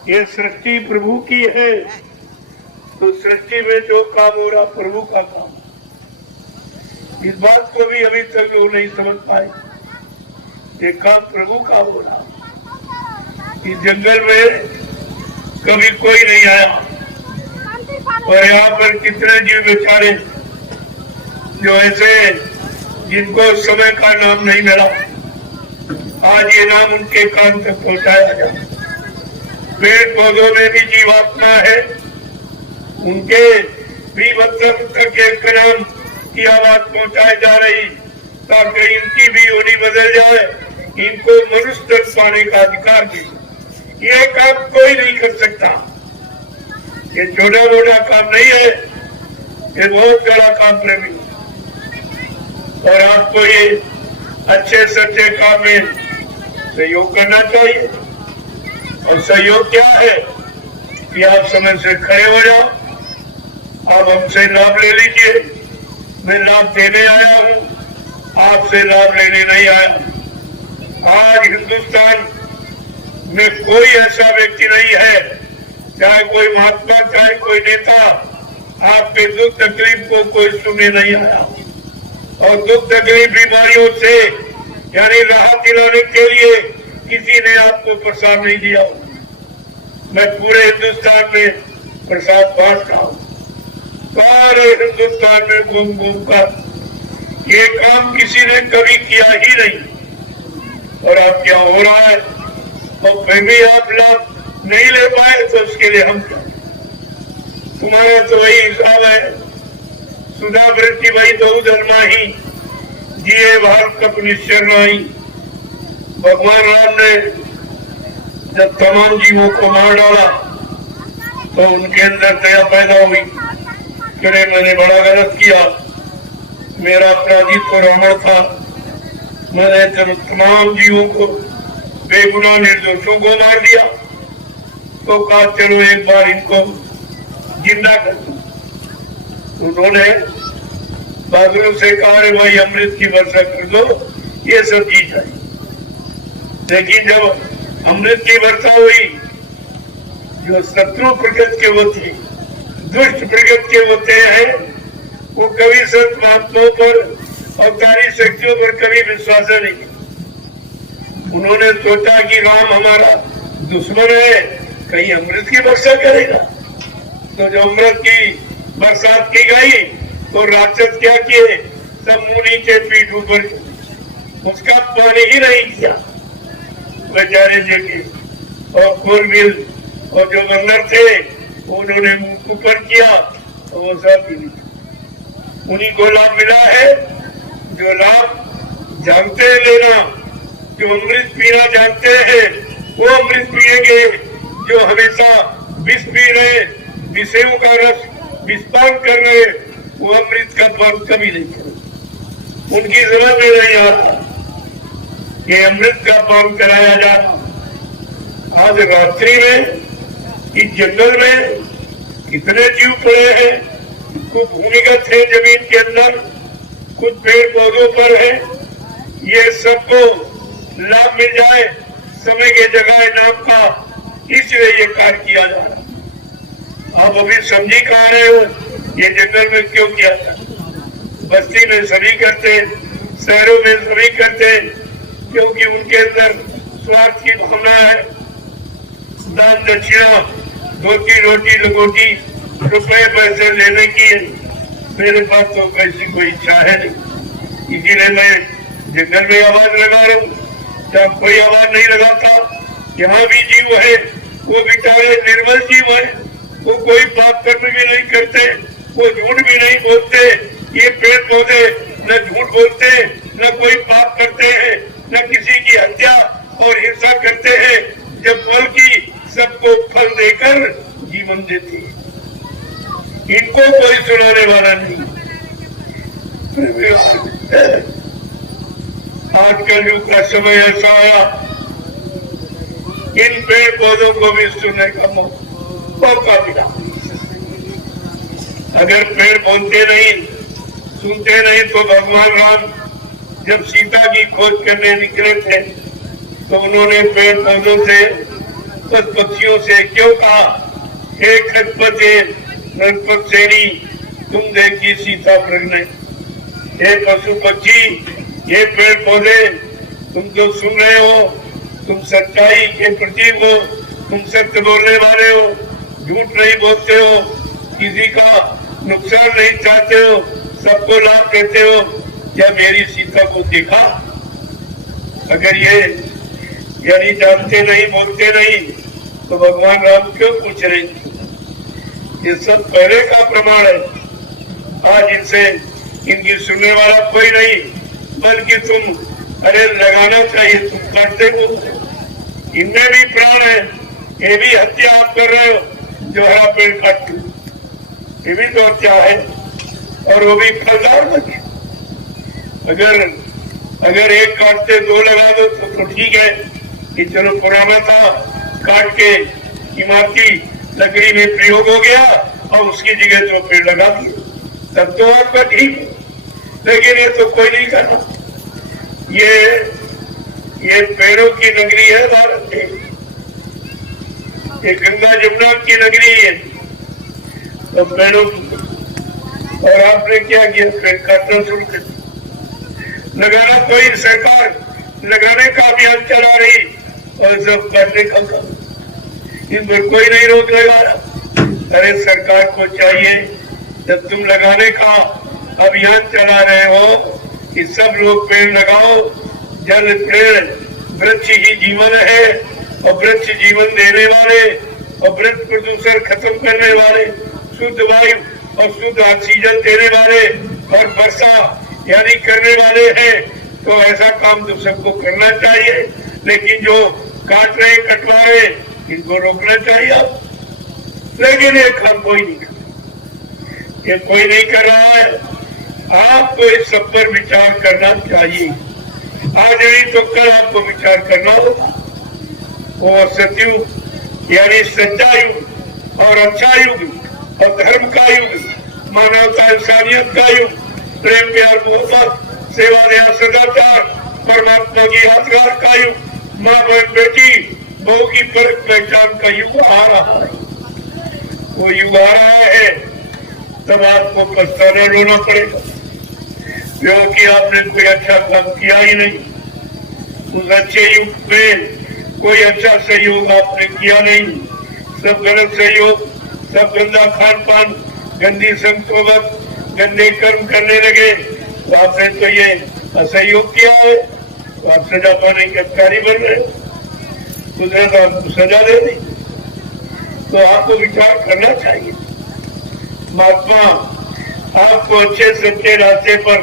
ये सृष्टि प्रभु की है। तो सृष्टि में जो काम हो रहा प्रभु का काम, इस बात को भी अभी तक लोग नहीं समझ पाए। ये काम प्रभु का हो रहा। इस जंगल में कभी कोई नहीं आया और यहाँ पर कितने जीव बेचारे जो ऐसे जिनको समय का नाम नहीं मिला, आज ये नाम उनके कान तक पहुँचाया जाए। पेड़ पौधों में भी जीवात्मा है, उनके भी मतलब तक एक नाम की आवाज पहुंचाई जा रही, ताकि इनकी भी योनि बदल जाए, इनको मनुष्य तक पाने का अधिकार दी। ये काम कोई नहीं कर सकता। ये छोटा मोटा काम नहीं है, ये बहुत बड़ा काम प्रेमी। और आपको ये अच्छे सच्चे काम में सहयोग करना चाहिए। और सहयोग क्या है कि आप समय से खड़े हो जाओ, आप हमसे लाभ ले लीजिए। मैं लाभ देने आया हूँ, आपसे लाभ लेने नहीं आया। आज हिंदुस्तान में कोई ऐसा व्यक्ति नहीं है, चाहे कोई महात्मा चाहे कोई नेता, आपके दुख तकलीफ को कोई सुनने नहीं आया। और दुख तकलीफ बीमारियों से यानी राहत दिलाने के लिए किसी ने आपको प्रसाद नहीं दिया। मैं पूरे हिंदुस्तान में प्रसाद बांटता हूँ, सारे हिंदुस्तान में घूम घूम कर। ये काम किसी ने कभी किया ही नहीं और अब क्या हो रहा है। और फिर भी आप लाभ नहीं ले पाए तो उसके लिए हम क्या। तुम्हारा तो वही हिसाब है, सुधा वृत्ति वही दो धर्मा ही जिए भारत का पुनिश्चर नहीं। भगवान राम ने जब तमाम जीवों को मार डाला तो उनके अंदर दया पैदा हुई कि मैंने बड़ा गलत किया, मेरा अपराधी तो रावण था। मैंने तमाम जीवों को बेगुनाह निर्दोषों को मार दिया। तो कहा चलो एक बार इनको जिंदा कर दो। उन्होंने बादलों से कहा रे भाई अमृत की वर्षा कर दो, ये सब जी जाए। लेकिन जब अमृत की वर्षा हुई, जो शत्रु प्रकृति के होते, दुष्ट प्रकृति के होते हैं, वो कभी संत महात्माओं पर अवतारी शक्तियों पर कभी विश्वास नहीं। उन्होंने सोचा कि राम हमारा दुश्मन है, कहीं अमृत की वर्षा करेगा। तो जब अमृत की बरसात की गई तो राक्षस क्या किए, सब मुनि के पीठ ऊपर उसका पानी ही नहीं किया बेचारे जगे। और फोर व्हील और जो बंदर थे उन्होंने मुंह ऊपर किया और वो सब पी लिया। उन्हीं को लाभ मिला है जो लाभ जानते हैं लेना, जो अमृत पीना जानते हैं वो अमृत पिएंगे। जो हमेशा विष पी रहे, विषयों का रस विस्पान कर रहे, वो अमृत का पान कभी नहीं करेंगे। उनकी जरूरत नहीं आता ये अमृत का पान कराया जाता। आज रात्रि में इस जंगल में कितने जीव पड़े हैं, कुछ भूमिगत है जमीन के अंदर, कुछ पेड़ पौधों पर है। ये सबको लाभ मिल जाए समय के जगह नाम का, इसलिए ये कार्य किया जा रहा है। आप अभी समझी कहा रहे हो ये जंगल में क्यों किया था? बस्ती में सभी करते, शहरों में सभी करते, क्योंकि उनके अंदर स्वार्थ की भावना है। दान दक्षिणा, धोती रोटी लगोटी, रुपए पैसे लेने की मेरे पास तो कैसी कोई इच्छा है नहीं, इसीलिए मैं जंगल में आवाज लगा रहा हूँ। जब कोई आवाज नहीं लगाता, यहाँ भी जीव है, वो बेचारे निर्मल जीव है, वो कोई पाप कर्म भी नहीं करते, वो झूठ भी नहीं बोलते। ये पेड़ पौधे न झूठ बोलते, न कोई पाप करते हैं, न किसी की हत्या और हिंसा करते हैं, जब बल्कि सबको फल देकर जीवन देती है। इनको कोई सुनाने वाला नहीं। आज कलयुग का समय ऐसा आया, इन पेड़ पौधों को भी सुनने का मौका मिला। अगर पेड़ बोलते नहीं, सुनते नहीं, तो भगवान राम जब सीता की खोज करने निकले थे तो उन्होंने पेड़ पौधों से, पक्षियों से क्यों कहा, हे खटपते नरपत सेनी, तुम देखी सीता प्रज्ञ। हे पशु पक्षी, ये पेड़ पौधे, तुम जो सुन रहे हो, तुम सच्चाई के प्रतीक हो, तुम सत्य बोलने वाले हो, झूठ नहीं बोलते हो, किसी का नुकसान नहीं चाहते हो, सबको लाभ देते हो। क्या मेरी सीता को देखा? अगर ये यानी जानते नहीं, बोलते नहीं, तो भगवान राम क्यों पूछ रहे? ये सब पहले का प्रमाण है। आज इनसे इनकी सुनने वाला कोई नहीं, बल्कि तुम अरे लगाना चाहिए, तुम काटते हो, इनमें भी प्राण है, ये भी हत्या आप कर रहे हो, जो हरा पेड़ काट, ये भी तो हत्या है, और वो भी फलदार बने। अगर एक काटते दो लगा दो तो ठीक है कि चलो पुराना था, काट के इमारती लकड़ी में प्रयोग हो गया और उसकी जगह जो पेड़ लगा दिए, तब तो आपका ठीक। लेकिन ये तो कोई नहीं करना। ये पेड़ों की नगरी है भारत की, ये गंगा जमुना की नगरी है, तो पेड़ों की। और आपने क्या किया? पेड़ काटना शुरू कर लगाना। कोई सरकार लगाने का अभियान चला रही और सब काटने का, इन पर कोई नहीं रोक लगा रहा। अरे सरकार को चाहिए, जब तुम लगाने का अभियान चला रहे हो कि सब लोग पेड़ लगाओ। जल पेड़ वृक्ष ही जीवन है, और वृक्ष जीवन देने वाले और वृक्ष प्रदूषण खत्म करने वाले, शुद्ध वायु और शुद्ध ऑक्सीजन देने वाले और वर्षा यानी करने वाले हैं। तो ऐसा काम तो सबको करना चाहिए, लेकिन जो काट रहे, कटवा रहे, इनको रोकना चाहिए आप। लेकिन ये काम कोई नहीं कर, ये कोई नहीं कर रहा है। आपको इस सब पर विचार करना चाहिए। आज नहीं तो कल आपको विचार करना होगा। वो सतयुग यानी सच्चा युग और अच्छा युग और धर्म का युग, मानवता इंसानियत का युग, प्रेम प्यार मोहब्बत, सेवा दया सदाचार, परमात्मा की यादगार का युग, माँ बहन बेटी बहू की परख पहचान का युग आ रहा है। वो युग आ रहा है, तब आपको पछताना रोना पड़ेगा, क्योंकि आपने कोई अच्छा काम किया ही नहीं। उस अच्छे युग में कोई अच्छा सहयोग आपने किया नहीं, सब गलत सहयोग, सब गंदा खान पान, गंदी संतोबत, गंदे कर्म करने लगे। तो आपने तो ये असहयोग किया है, तो आप सजा पाने के अधिकारी बन रहे, कुदरत आपको सजा दे दी। तो आपको विचार करना चाहिए। महात्मा आपको अच्छे सच्चे रास्ते पर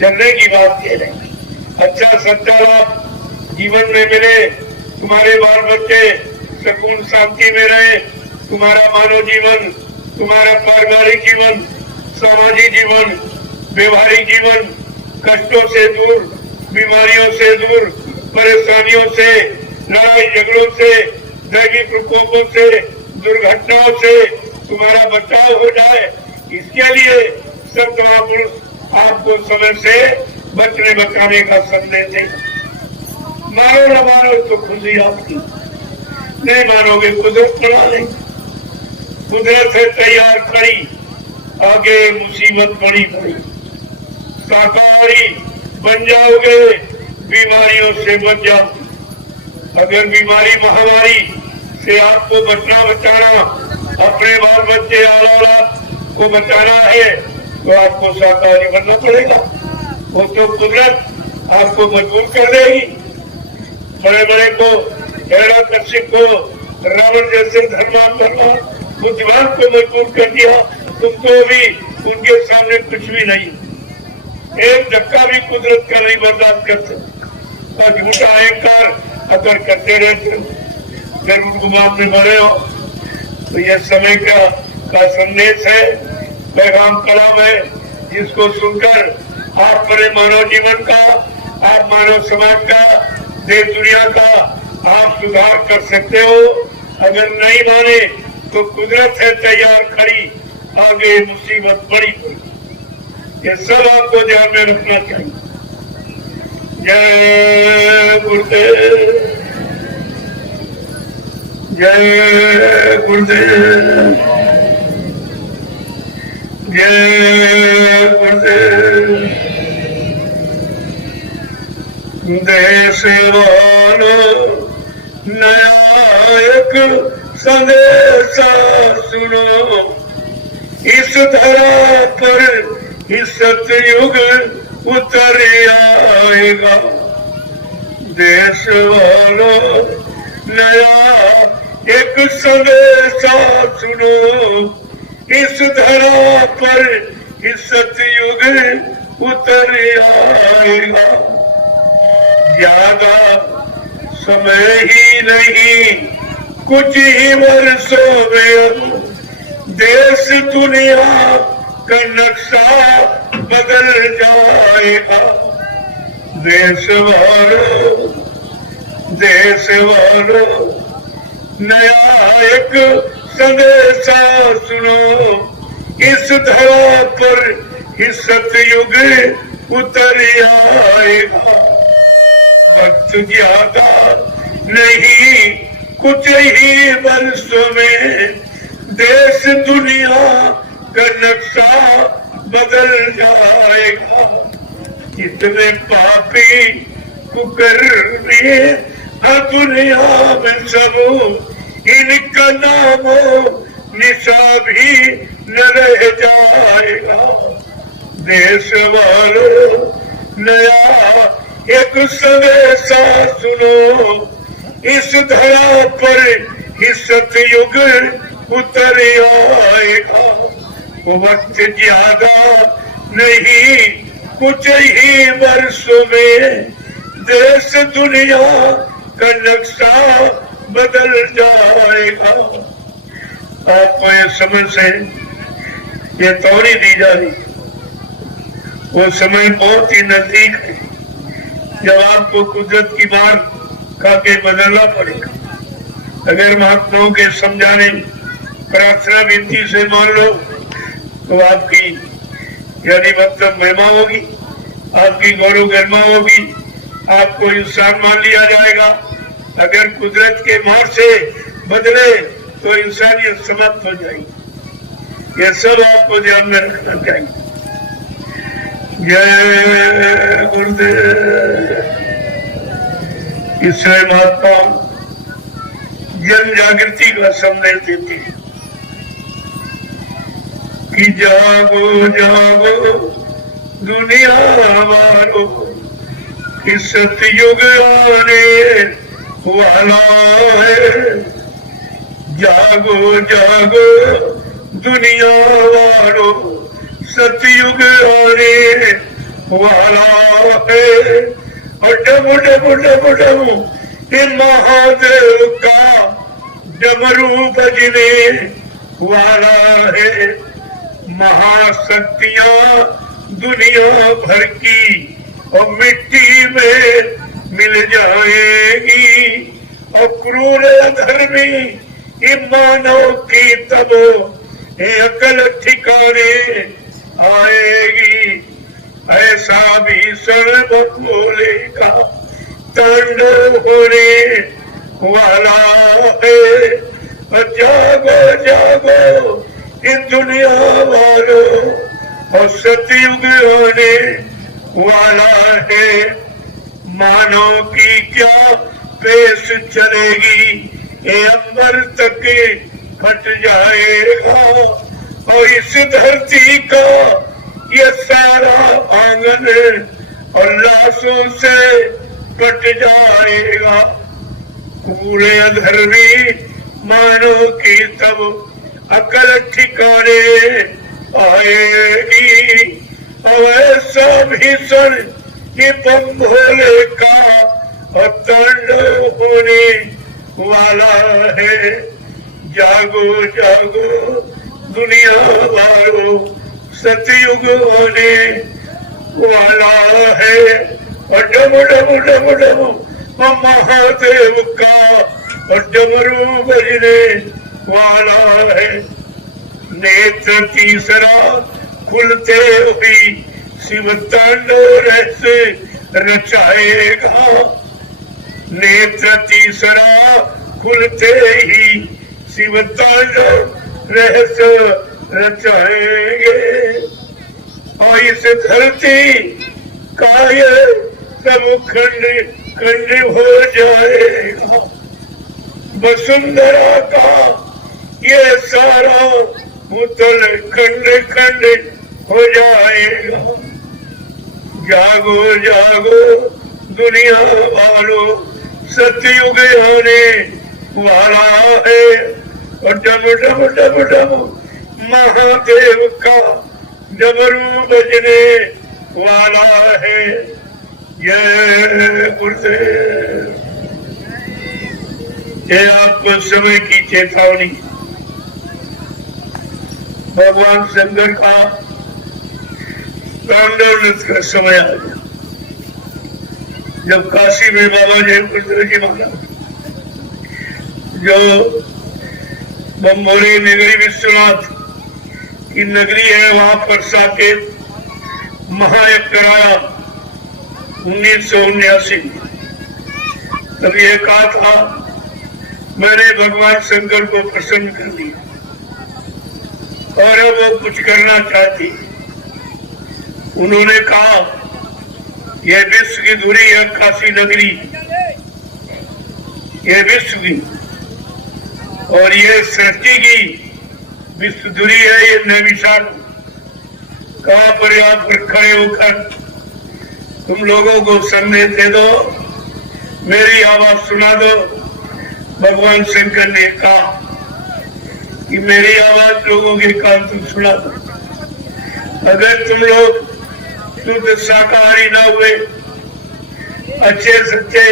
चलने की बात कह रहे हैं। अच्छा सच्चा लाभ जीवन में मिले, तुम्हारे बाल बच्चे सुकून शांति में रहे, तुम्हारा मानव जीवन, तुम्हारा पारिवारिक जीवन, सामाजिक जीवन, व्यवहारिक जीवन कष्टों से दूर, बीमारियों से दूर, परेशानियों से, लड़ाई झगड़ों से, दैवी प्रकोपों से, दुर्घटनाओं से तुम्हारा बचाव हो जाए, इसके लिए संत महापुरुष आपको समय से बचने बचाने का संदेश दे। मानो न मानो तो खुशी आपकी, नहीं मानोगे कुदरत बना लेंगे। कुदरत है तैयार खड़ी, आगे मुसीबत बड़ी बड़ी, शाकाहारी बन जाओगे, बीमारियों से बच जाओगे। अगर बीमारी महामारी से आपको बचना बचाना, अपने बाल बच्चे औलाद को बचाना है, तो आपको शाकाहारी बनना पड़ेगा। वो तो कुदरत आपको मजबूर कर देगी। बड़े बड़े को, हिरण्यकश्यप को, रावण जैसे धर्मात्मा बुद्धिमान को मजबूर कर दिया, तुमको भी उनके सामने कुछ भी नहीं। एक धक्का भी कुदरत का नहीं बर्दाश्त करते और झूठा अहंकार अगर करते रहते हो, जरूर गुमान में मरे हो। तो यह समय का संदेश है, पैगाम कलाम है, जिसको सुनकर आप बड़े मानव जीवन का, आप मानव समाज का, देश दुनिया का आप सुधार कर सकते हो। अगर नहीं माने तो कुदरत है तैयार खड़ी, आगे मुसीबत बड़ी पड़ी। ये सब आपको ध्यान में रखना चाहिए। जय गुरुदेव, जय गुरुदेव, जय गुरुदेव। देशवानो नया एक संदेशा सुनो, इस धरा पर इस सतयुग उतर आएगा। देश वालों नया एक संदेशा सुनो, इस धरा पर इस सतयुग उतर आएगा। ज्यादा समय ही नहीं, कुछ ही वर्षों में अब देश दुनिया का नक्शा बदल जाएगा। देश वालों नया एक संदेशा सुनो, इस धरा पर इस सतयुग उतर आएगा। वक्त ज्यादा नहीं, कुछ ही वर्षों में देश दुनिया का नक्शा बदल जाएगा। इतने पापी कुकर्मी दुनिया में सब, इनका नामो निशा भी न रह जाएगा। देश वालों नया एक संदेशा सुनो, इस धरा पर इस सतयुग उतर आएगा। वक्त ज्यादा नहीं, कुछ ही वर्षों में देश दुनिया का नक्शा बदल जाएगा। आपको ये समझ से ये तौरी दी जा रही, वो समय बहुत ही नजदीक है जब आपको कुदरत की मार खा के बदलना पड़ेगा। अगर महात्माओं के समझाने प्रार्थना विनती से मान लो तो आपकी यानी मतलब महिमा होगी, आपकी गौरव गरिमा होगी, आपको इंसान मान लिया जाएगा। अगर कुदरत के मार से बदले तो इंसानियत समाप्त हो जाएगी। ये सब आपको ध्यान में रखना चाहिए। जय गुरुदेव। इससे महात्मा जन जागृति का संदेश देते हैं कि जागो जागो दुनिया वालों, इस सतयुग आने वाला है। जागो जागो दुनिया वालों, सतयुग आने वाला है। और डम डम डम डम ये महादेव का डमरू बजने वाला है। महाशक्तियां दुनिया भर की और मिट्टी में मिल जाएगी, और क्रूर अधर्मी ये मानव की तब ये अकल ठिकाने आएगी। ऐसा भीषण भोले का तांडव होने वाला है। जागो जागो इन दुनिया वालों, और सतयुग होने वाला है। मानव की क्या पेश चलेगी, ये अंबर तक फट जाएगा, और इस धरती का ये सारा आंगन और लाशों से कट जाएगा। पूरे अधर्मी मानव की तब अकल ठिकाने आएगी। और ऐसा भीषण ये बम भोले का और तांडव होने वाला है। जागो जागो दुनिया वालों, सतयुग होने वाला है। और डम डम डम डम महादेव का और डमरू बजने वाला है। नेत्र तीसरा खुलते हुई शिव तांडव रहस्य रचाएगा। नेत्र तीसरा खुलते ही शिव तांडव रहस्य रचाएंगे, और इस धरती का ये सब खंड खंड हो जाएगा। वसुंधरा का ये सारा भूतल खंड खंड हो जाएगा। जागो जागो दुनिया वालों, सतयुग आने वाला है। और डम डम डम डम महादेव का डमरू बजने वाला है। जय गुरुदेव। ये आपको समय की चेतावनी। भगवान शंकर का तांडव नृत्य का समय आ गया। जब काशी में बाबा जय गुरुदेव जी महाराज, जो बम्बोरी नगरी विश्वनाथ की नगरी है, वहां पर साकेत महायज्ञ कराया 1979। तब ये कहा था, मैंने भगवान शंकर को प्रसन्न कर दिया और अब वो कुछ करना चाहती। उन्होंने कहा, यह विश्व की धुरी है काशी नगरी, यह विश्व की और ये सृष्टि की विश्व धुरी है। ये नैमिषारण्य कहां पर यहाँ पर खड़े होकर तुम लोगों को संदेश दे दो, मेरी आवाज सुना दो। भगवान शंकर ने कहा कि मेरी आवाज लोगों के कान तुम सुना दो। अगर तुम लोग शुद्ध शाकाहारी न हुए, अच्छे सच्चे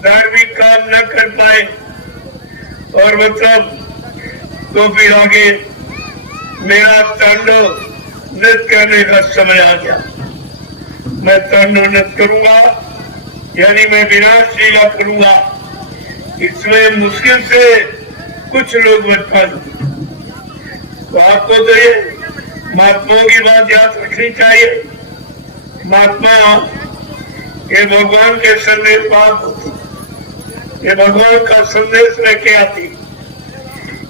धार्मिक काम न कर पाए, और मतलब तो फिर आगे मेरा तांडव नृत्य करने का समय आ गया। मैं तांडव नृत्य करूंगा, यानी मैं विनाश लीला करूंगा। इसमें मुश्किल से कुछ लोग बच पाएंगे। तो आपको तो ये महात्माओं की बात याद रखनी चाहिए। महात्मा ये भगवान के संदेश बात होती, ये भगवान का संदेश लेके आती,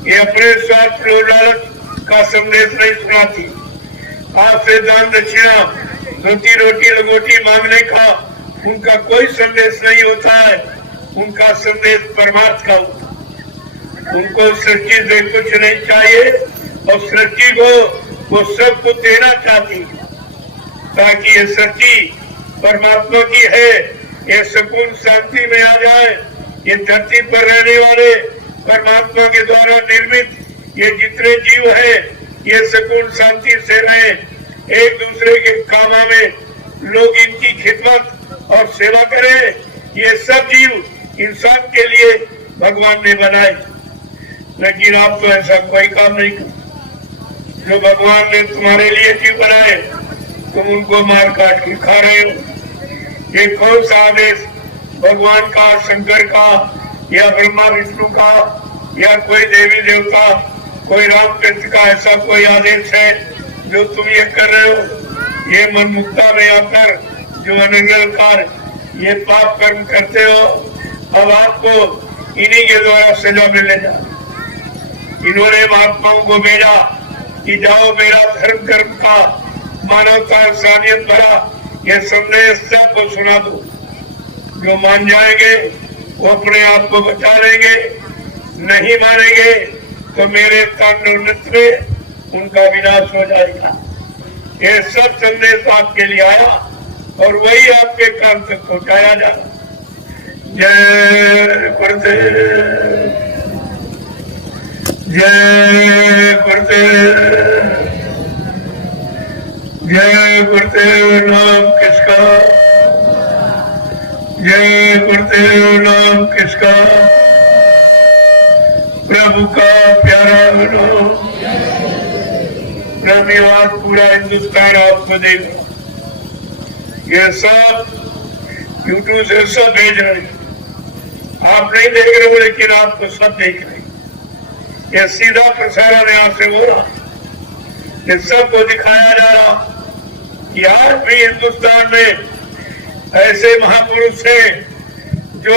ये अपने स्वार्थ लोभ लालच का संदेश नहीं सुनाती। आपसे दान दक्षिणा रोटी रोटी लगोटी मांगने का उनका कोई संदेश नहीं होता है। उनका संदेश परमार्थ का होता है। उनको सृष्टि से कुछ नहीं चाहिए, और सृष्टि को वो सब कुछ देना चाहती, ताकि ये सृष्टि परमात्मा की है, ये सुकून शांति में आ जाए। ये धरती पर रहने वाले परमात्मा के द्वारा निर्मित ये जितने जीव है ये सुकून शांति से रहे, एक दूसरे के कामों में लोग इनकी खिदमत और सेवा करें। ये सब जीव इंसान के लिए भगवान ने बनाए, लेकिन आप तो ऐसा कोई काम नहीं करते। जो भगवान ने तुम्हारे लिए जीव बनाए तुम उनको मार काट के खा रहे हो। ये कौन सा आदेश भगवान का, शंकर का या ब्रह्मा विष्णु का या कोई देवी देवता, कोई रामचंद्र का ऐसा कोई आदेश है जो तुम ये कर रहे हो? ये मनमुक्ता में आकर जो अनिर्कार ये पाप कर्म करते हो, अब आपको इन्हीं के द्वारा सजा मिलने जा। इन्होंने महात्माओं को भेजा कि जाओ मेरा धर्म कर्म का मानवता इंसानियत भरा ये संदेश सबको सुना दो। जो मान जाएंगे वो अपने आप को बचा लेंगे, नहीं मानेंगे तो मेरे तांडव नृत्य में उनका विनाश हो जाएगा। ये सब संदेश आपके लिए आया और वही आपके कान तक पहुंचाया जा। जय गुरुदेव, जय गुरुदेव, जय गुरुदेव। नाम किसका, जय गुरुदेव। नाम किसका, प्रभु का प्यारा नाम। धन्यवाद। पूरा हिंदुस्तान आपको देख, ये सब यूट्यूब से सब भेज रहे, आप नहीं देख रहे हो लेकिन आपको सब देख रहे। ये सीधा प्रसारण यहाँ से हो रहा, ये सबको दिखाया जा रहा कि आज भी हिंदुस्तान में ऐसे महापुरुष हैं जो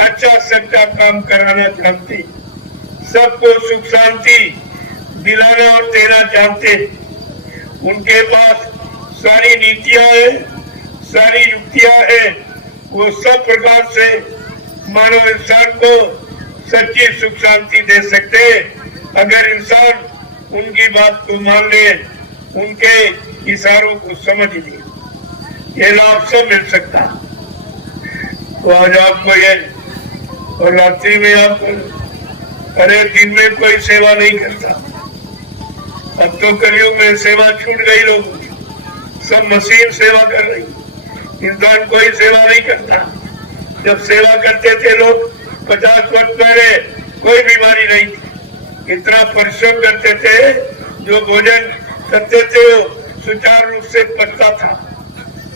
अच्छा सच्चा काम कराना चाहते, सबको सुख शांति दिलाना और देना चाहते। उनके पास सारी नीतियां हैं, सारी युक्तियां हैं, वो सब प्रकार से मानव इंसान को सच्ची सुख शांति दे सकते अगर इंसान उनकी बात को मान ले, उनके इशारों को समझ ले, ये लाभ सब मिल सकता। तो आज आपको ये, और रात्रि में आप, अरे दिन में कोई सेवा नहीं करता। अब तो कलयुग में सेवा छूट गई, लोग सब मशीन सेवा कर रही, इंसान कोई सेवा नहीं करता। जब सेवा करते थे लोग 50 वर्ष पहले कोई बीमारी नहीं थी, इतना परिश्रम करते थे, जो भोजन करते थे वो सुचारू रूप से पचता था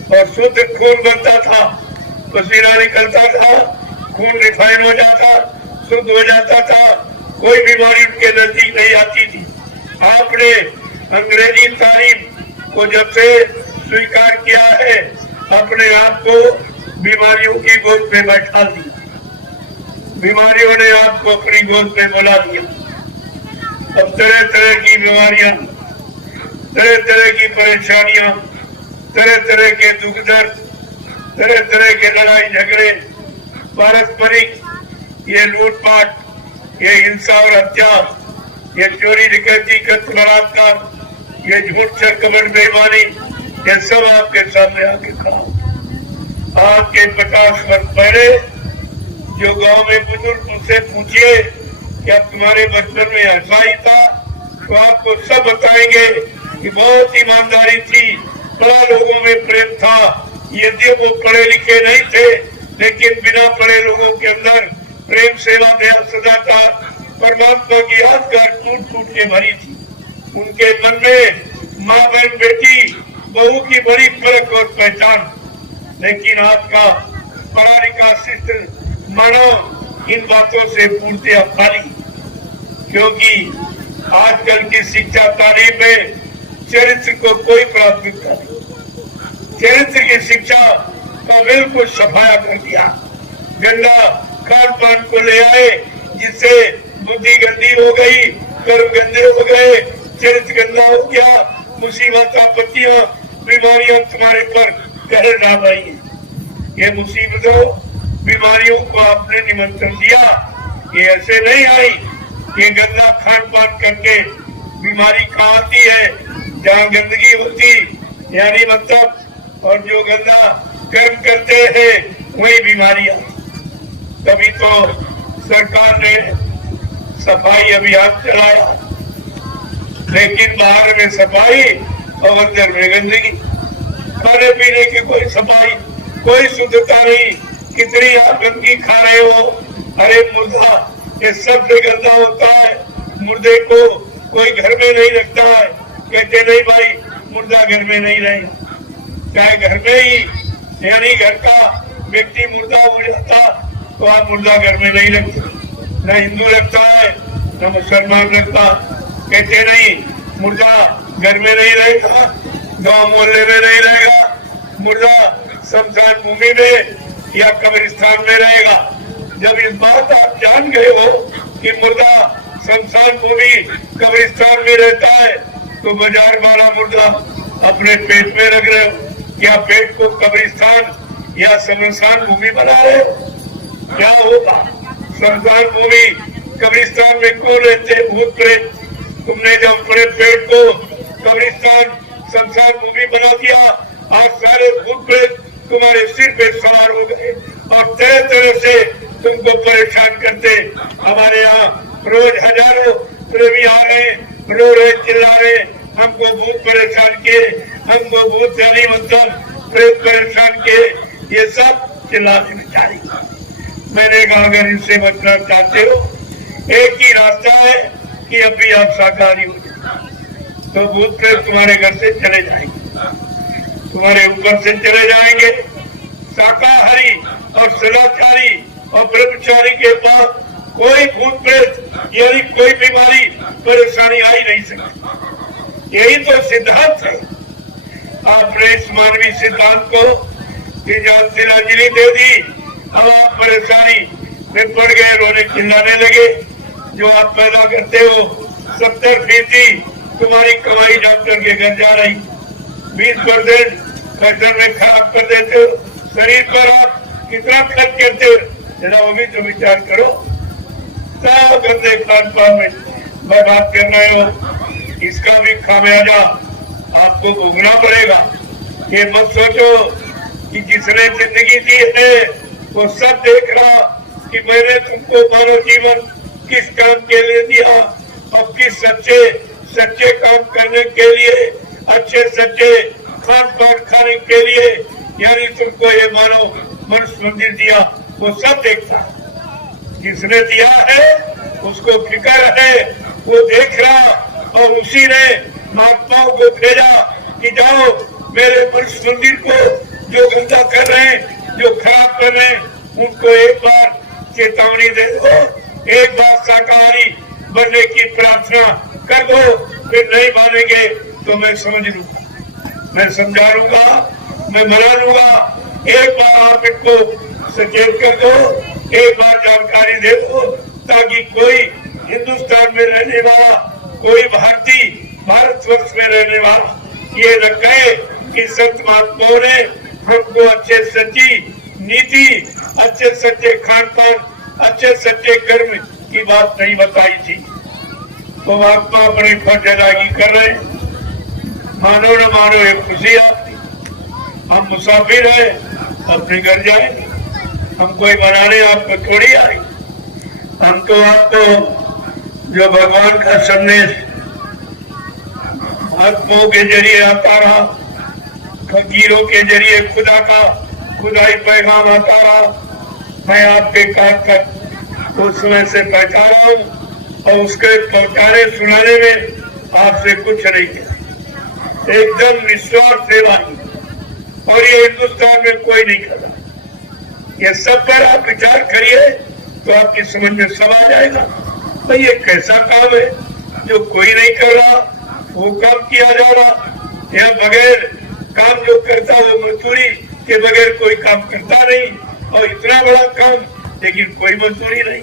और शुद्ध खून बनता था, पसीना निकलता था, खून रिफाइन हो जाता, शुद्ध हो जाता था, कोई बीमारी उनके नजदीक नहीं आती थी। आपने अंग्रेजी तालीम को जब से स्वीकार किया है, अपने आप को बीमारियों की गोद में बैठा दिया, बीमारियों ने आपको अपनी गोद में बुला दिया। अब तरह तरह की बीमारियां, तरह तरह की परेशानियां, तरह तरह के दुख दर्द, तरह तरह के लड़ाई झगड़े, पारस्परिक ये लूटपाट, ये हिंसा और हत्या, ये चोरी डकैती, कत्ल बलात्कार, ये झूठ छल बेईमानी, ये सब आपके सामने आके खड़ा। आज के 50 वर्ष पहले जो गांव में बुजुर्ग उनसे पूछिए कि अब तुम्हारे बचपन में ऐसा ही था, तो आपको सब बताएंगे कि बहुत ईमानदारी थी, बड़ा लोगों में प्रेम था। यदि वो पढ़े लिखे नहीं थे लेकिन बिना पढ़े लोगों के अंदर प्रेम, सेवा, दया, सदाचार, परमात्मा की यादगार टूट टूट के भरी थी। उनके मन में माँ बहन बेटी बहू की बड़ी फर्क और पहचान। लेकिन आज का पढ़ा लिखा शिष्ट मानव इन बातों से पूर्णतया खाली, क्योंकि आजकल की शिक्षा तालीम में चरित्र को कोई प्राथमिकता नहीं। चरित्र की शिक्षा का बिल्कुल सफाया कर दिया, गंदा खान पान को ले आए जिससे बुद्धि गंदी हो गई, कर्म गंदे हो गए, चरित्र गंदा हो गया, मुसीबत आपत्तियां बीमारियां तुम्हारे पर कहर डाल रही है। ये मुसीबतों बीमारियों को आपने निमंत्रण दिया, ये ऐसे नहीं आई। ये गंदा खान पान करके बीमारी कहाँ आती है? जहाँ गंदगी होती यानी मतलब, और जो गंदा कर्म करते हैं वही बीमारियां। तभी तो सरकार ने सफाई अभियान चलाया, लेकिन बाहर में सफाई और अंदर में गंदगी। खाने पीने की कोई सफाई, कोई शुद्धता नहीं। कितनी आप गंदगी खा रहे हो। अरे मुर्दा ये सबसे गंदा होता है। मुर्दे को कोई घर में नहीं रखता है। कहते नहीं भाई मुर्दा घर में नहीं रहेगा। चाहे घर में ही यानी घर का व्यक्ति मुर्दा हो जाता तो आप मुर्दा घर में नहीं रखते। न हिंदू रखता है न मुसलमान रखता। कहते नहीं मुर्दा घर में नहीं रहेगा, गांव मोहल्ले में नहीं रहेगा, मुर्दा शमशान भूमि में या कब्रिस्तान में रहेगा। जब इस बात आप जान गए हो कि मुर्दा शमशान भूमि कब्रिस्तान में रहता है तो बाजार वाला मुर्दा अपने पेट में रख रहे हो। क्या पेट को कब्रिस्तान या शमशान भूमि बना रहे हो? क्या होगा? शमशान भूमि कब्रिस्तान में क्यों रहते भूत प्रेत? तुमने जब अपने पेट को कब्रिस्तान शमशान भूमि बना दिया, आज सारे भूत प्रेत तुम्हारे सिर पे सवार हो गए और तरह तरह से तुमको परेशान करते। हमारे यहाँ रोज हजारों प्रेमी आ रहे, रो रहे, चिल्ला रहे, हमको भूत परेशान किए, हमको भूत यानी मतलब प्रेत परेशान किए। ये सब चिल्लाने में जारी। मैंने कहा अगर इनसे बचना चाहते हो एक ही रास्ता है कि अभी आप शाकाहारी हो जाए तो भूत प्रेत तुम्हारे घर से चले जाएंगे, तुम्हारे ऊपर से चले जाएंगे। शाकाहारी और सदाचारी और ब्रह्मचारी के पास कोई भूत प्रेत यानी कोई बीमारी परेशानी आ ही नहीं सकती। यही तो सिद्धांत है। आपने इस मानवीय सिद्धांत को जान तिलांजलि दे दी। अब आप परेशानी में पड़ गए, रोने चिल्लाने लगे। जो आप पैदा करते हो 70% तुम्हारी कमाई डॉक्टर के घर जा रही, 20% पैसा में खराब कर देते हो। शरीर पर आप कितना खर्च करते हो जरा वो भी तो विचार करो। सब गंदे खान पान में बर्बाद कर रहे हो, इसका भी खामियाजा आपको भोगना पड़ेगा। ये मत सोचो कि जिसने जिंदगी दी है वो सब देख रहा कि मैंने तुमको मानव जीवन किस काम के लिए दिया और किस सच्चे काम करने के लिए, अच्छे सच्चे खान पान खाने के लिए यानी तुमको ये मानव मनुष्य मंदिर दिया, वो सब देखता है। जिसने दिया है उसको फिक्र है, वो देख रहा और उसी ने महात्माओं को भेजा कि जाओ मेरे मनुष्य मंदिर को जो गंदा कर रहे हैं, जो खराब कर रहे हैं, उनको एक बार चेतावनी दे दो, एक बार शाकाहारी बनने की प्रार्थना कर दो। फिर नहीं मानेंगे तो मैं समझ लूंगा, मैं समझा लूंगा, मैं मना लूंगा। एक बार आप इनको सचेत कर दो, एक बार जानकारी दे दो ताकि कोई हिंदुस्तान में रहने वाला, कोई भारतीय भारतवर्ष में रहने वाला ये न कहे कि संत महात्माओं ने हमको अच्छे सच्ची नीति, अच्छे सच्चे खान पान, अच्छे सच्चे कर्म की बात नहीं बताई थी। तो महात्मा अपनी फर्ज अदायगी कर रहे हैं। मानो न मानो एक खुशी आती। हम मुसाफिर है, अपने घर जाएंगे, हम कोई बनाने आपको थोड़ी आई। हम तो आपको जो भगवान का संदेश महात्माओं के जरिए आता रहा, फकीरों के जरिए खुदा का खुदाई पैगाम आता रहा, मैं आपके कान तक उस समय से पहुंचा रहा हूँ और उसके पहुंचाने सुनाने में आपसे कुछ नहीं किया। एकदम निस्वार्थ सेवा और ये हिंदुस्तान में कोई नहीं कर रहा। ये सब पर आप विचार करिए तो आपकी समझ में सब आ जाएगा भाई ये कैसा काम है जो कोई नहीं कर रहा, वो काम किया जा रहा। या बगैर काम जो करता वो मजदूरी के बगैर कोई काम करता नहीं, और इतना बड़ा काम लेकिन कोई मजदूरी नहीं,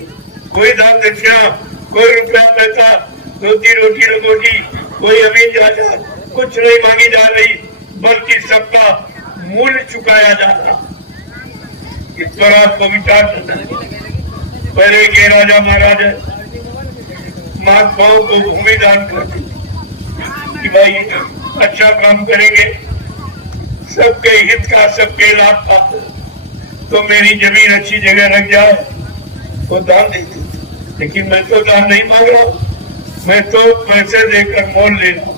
कोई दान दक्षिणा, कोई रुपया पैसा, रोटी रोटी रोटी, कोई अमीन जायदाद कुछ नहीं मांगी जा रही, बल्कि सबका मूल्य चुकाया जा रहा। इस पर आपको विचार करना है। पहले के राजा महाराजा महात्माओं को भूमि दान करते कि भाई अच्छा काम करेंगे, सबके हित का, सबके लाभ का, तो मेरी जमीन अच्छी जगह रख जाए, वो दान देते। लेकिन मैं तो दान नहीं मांग रहा, मैं तो पैसे देकर मोल ले रहा हूं।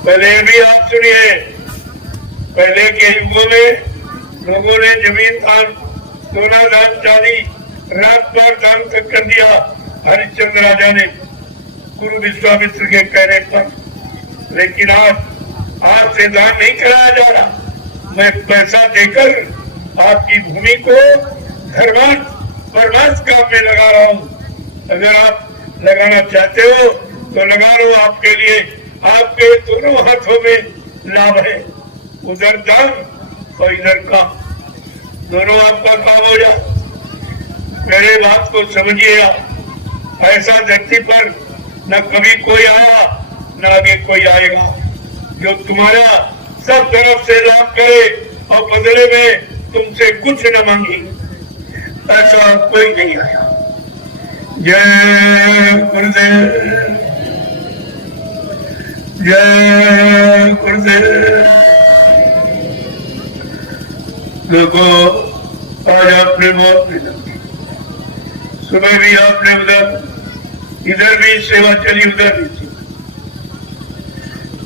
पहले भी आप सुनिए, पहले के युगों में लोगों ने जमीन दान, सोना दान, चांदी रात भर दान तक कर दिया। हरिश्चंद्र राजा ने गुरु विश्वामित्र के कहने पर, लेकिन आज से दान नहीं कराया जा रहा। मैं पैसा देकर आपकी भूमि को धर्मार्थ परमार्थ काम में लगा रहा हूँ। अगर आप लगाना चाहते हो तो लगा लो, आपके लिए आपके दोनों हाथों में लाभ है। उधर दान और इधर काम, दोनों आपका काम हो जाए। मेरे बात को समझिएगा, ऐसा धरती पर न कभी कोई आया न आगे कोई आएगा जो तुम्हारा सब तरफ से लाभ करे और बदले में तुमसे कुछ न मांगे। ऐसा कोई नहीं आया। जय गुरुदेव, जय गुरुदेव। देखो, आज आपने मौत मिला, सुबह भी आपने इधर भी सेवा चली, उधर भी थी,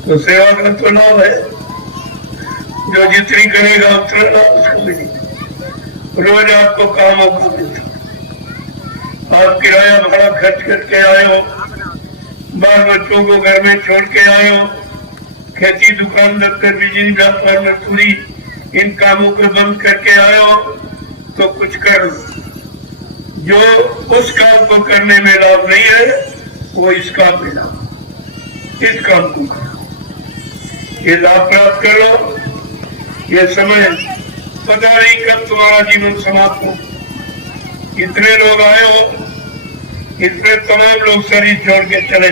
तो सेवा का तो लाभ है। जो जितनी करेगा उतना लाभ उसको मिलेगा। रोज आपको काम होगा मिलता, आप किराया भाड़ा खर्च करके आए हो, बाल बच्चों को घर में छोड़ के आए हो, खेती दुकान दफ्तर बिजली व्यापार मजदूरी इन कामों को बंद करके आए हो, तो कुछ कर। जो उस काम को करने में लाभ नहीं है वो इस काम में लाभ, इस काम को ये लाभ प्राप्त कर लो। ये समय पता नहीं कब तुम्हारा जीवन समाप्त हो। इतने लोग आए हो, इसमें तमाम लोग शरीर छोड़ के चले,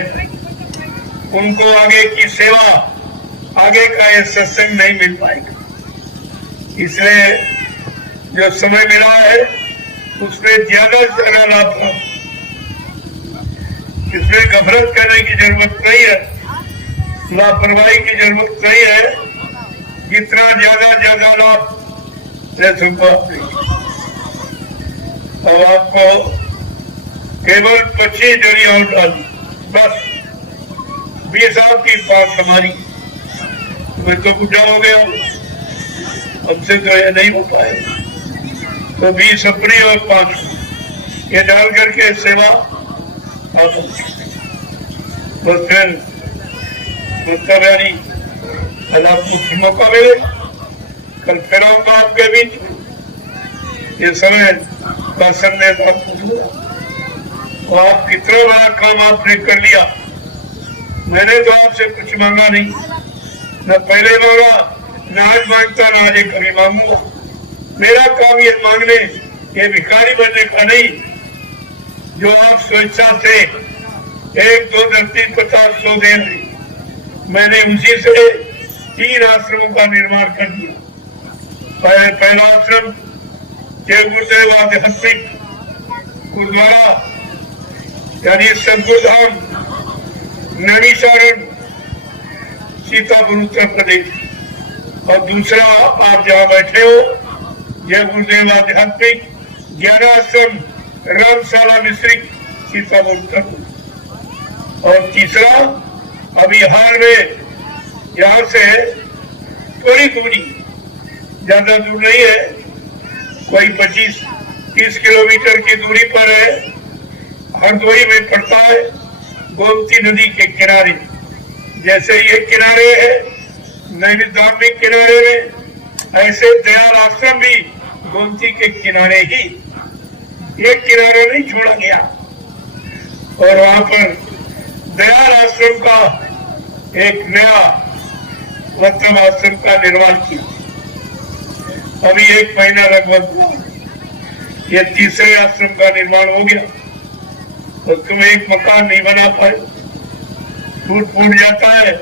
उनको आगे की सेवा, आगे का ये सत्संग नहीं मिल पाएगा। इसलिए जो समय मिला है उसमें ज्यादा से ज्यादा लाभ लो। इसमें गफलत करने की जरूरत नहीं है, लापरवाही की जरूरत नहीं है। जितना ज्यादा लाभ अब आपको केवल 25 जरी और डाली, बस 20 आपकी बात हमारी। मैं तो बुढ़ा हो गया, हमसे तो यह नहीं हो पाएगा, तो 20 अपनी और 5 ये डाल करके सेवा आप बस फिर कल आपको फिर मौका मिले, कल फिर आऊंगा आपके बीच। ये समय का संदेश आपको मिला, तो आप कितना बड़ा काम आपने कर लिया। मैंने तो आपसे कुछ मांगा नहीं, न पहले मांगा, न आज मांगता, न आगे कभी मांगूंगा। मेरा काम ये मांगने, ये भिखारी बनने का नहीं। जो आप स्वेच्छा से 1, 2, 30, 50, 100 दे रहे, मैंने उसी से 3 आश्रमों का निर्माण कर दिया। पहला आश्रम जय गुरुदेव आध्यात्मिक गुरुद्वारा यानी सदगुरुधाम नैनीशारण सीतापुर उत्तर प्रदेश, और दूसरा आप जहाँ बैठे हो जय गुरुदेव आध्यात्मिक ज्ञानाश्रम रामशाला मिश्रिक सीतापुर उत्तर प्रदेश, और तीसरा अभी हाल में यहाँ से थोड़ी दूरी, ज्यादा दूर नहीं है, कोई 25-30 किलोमीटर की दूरी पर है, हरदोई में पड़ता है, गोमती नदी के किनारे। जैसे ये किनारे है नैनीधार्मिक किनारे में, ऐसे दयाल आश्रम भी गोमती के किनारे ही, एक किनारा नहीं छोड़ा गया। और वहां पर दयाल आश्रम का एक नया मतलब आश्रम का निर्माण किया। अभी 1 महीना लगभग ये तीसरे आश्रम का निर्माण हो गया, तो तुम एक मकान नहीं बना पाए, टूट जाता है,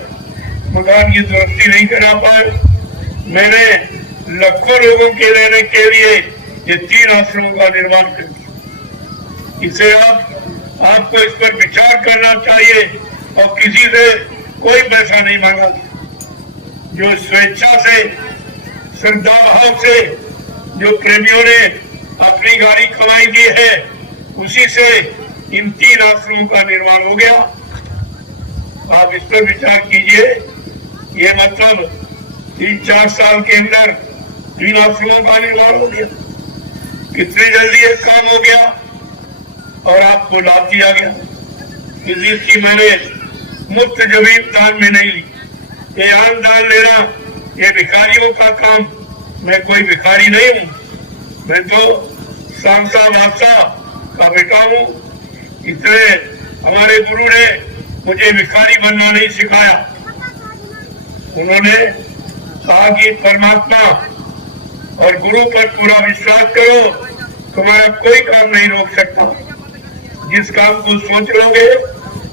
मकान की दुरुस्ती नहीं करा पाए। मैंने लाखों लोगों के रहने के लिए ये 3 आश्रमों का निर्माण कर दिया। इसे आपको इस पर विचार करना चाहिए, और किसी से कोई पैसा नहीं मांगा। जो स्वेच्छा से, श्रद्धा भाव से, जो प्रेमियों ने अपनी गाड़ी कमाई दी है, उसी से इन 3 आश्रमों का निर्माण हो गया। आप इस पर विचार कीजिए। ये मतलब 3-4 साल के अंदर 3 आश्रमों का निर्माण हो गया। कितनी जल्दी एक काम हो गया और आपको लाभ दिया गया। किसी की मैंने मुफ्त जमीन दान में नहीं ली। ये आन दान लेना ये भिखारियों का काम। मैं कोई भिखारी नहीं हूँ, मैं तो सांसा बादशाह का बेटा हूँ। इसलिए हमारे गुरु ने मुझे भिखारी बनना नहीं सिखाया। उन्होंने कहा कि परमात्मा और गुरु पर पूरा विश्वास करो, तुम्हारा कोई काम नहीं रोक सकता। जिस काम को सोच लोगे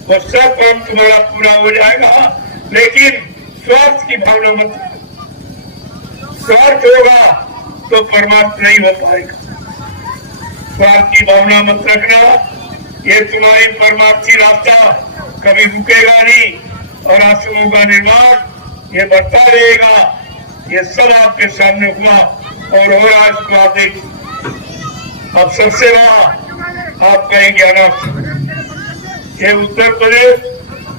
वो सब काम तुम्हारा पूरा हो जाएगा, लेकिन स्वार्थ की भावना मत। स्वार्थ होगा तो परमात्मा नहीं हो पाएगा। स्वार्थ की भावना मत रखना। ये तुम्हारी परमार्थी रास्ता कभी रुकेगा नहीं और आश्रमों का निर्माण ये बढ़ता रहेगा। ये सब आपके सामने हुआ और हो रहा है। इसको आप देखिए। अब सबसे बड़ा आप कहेंगे अनाथ, ये उत्तर प्रदेश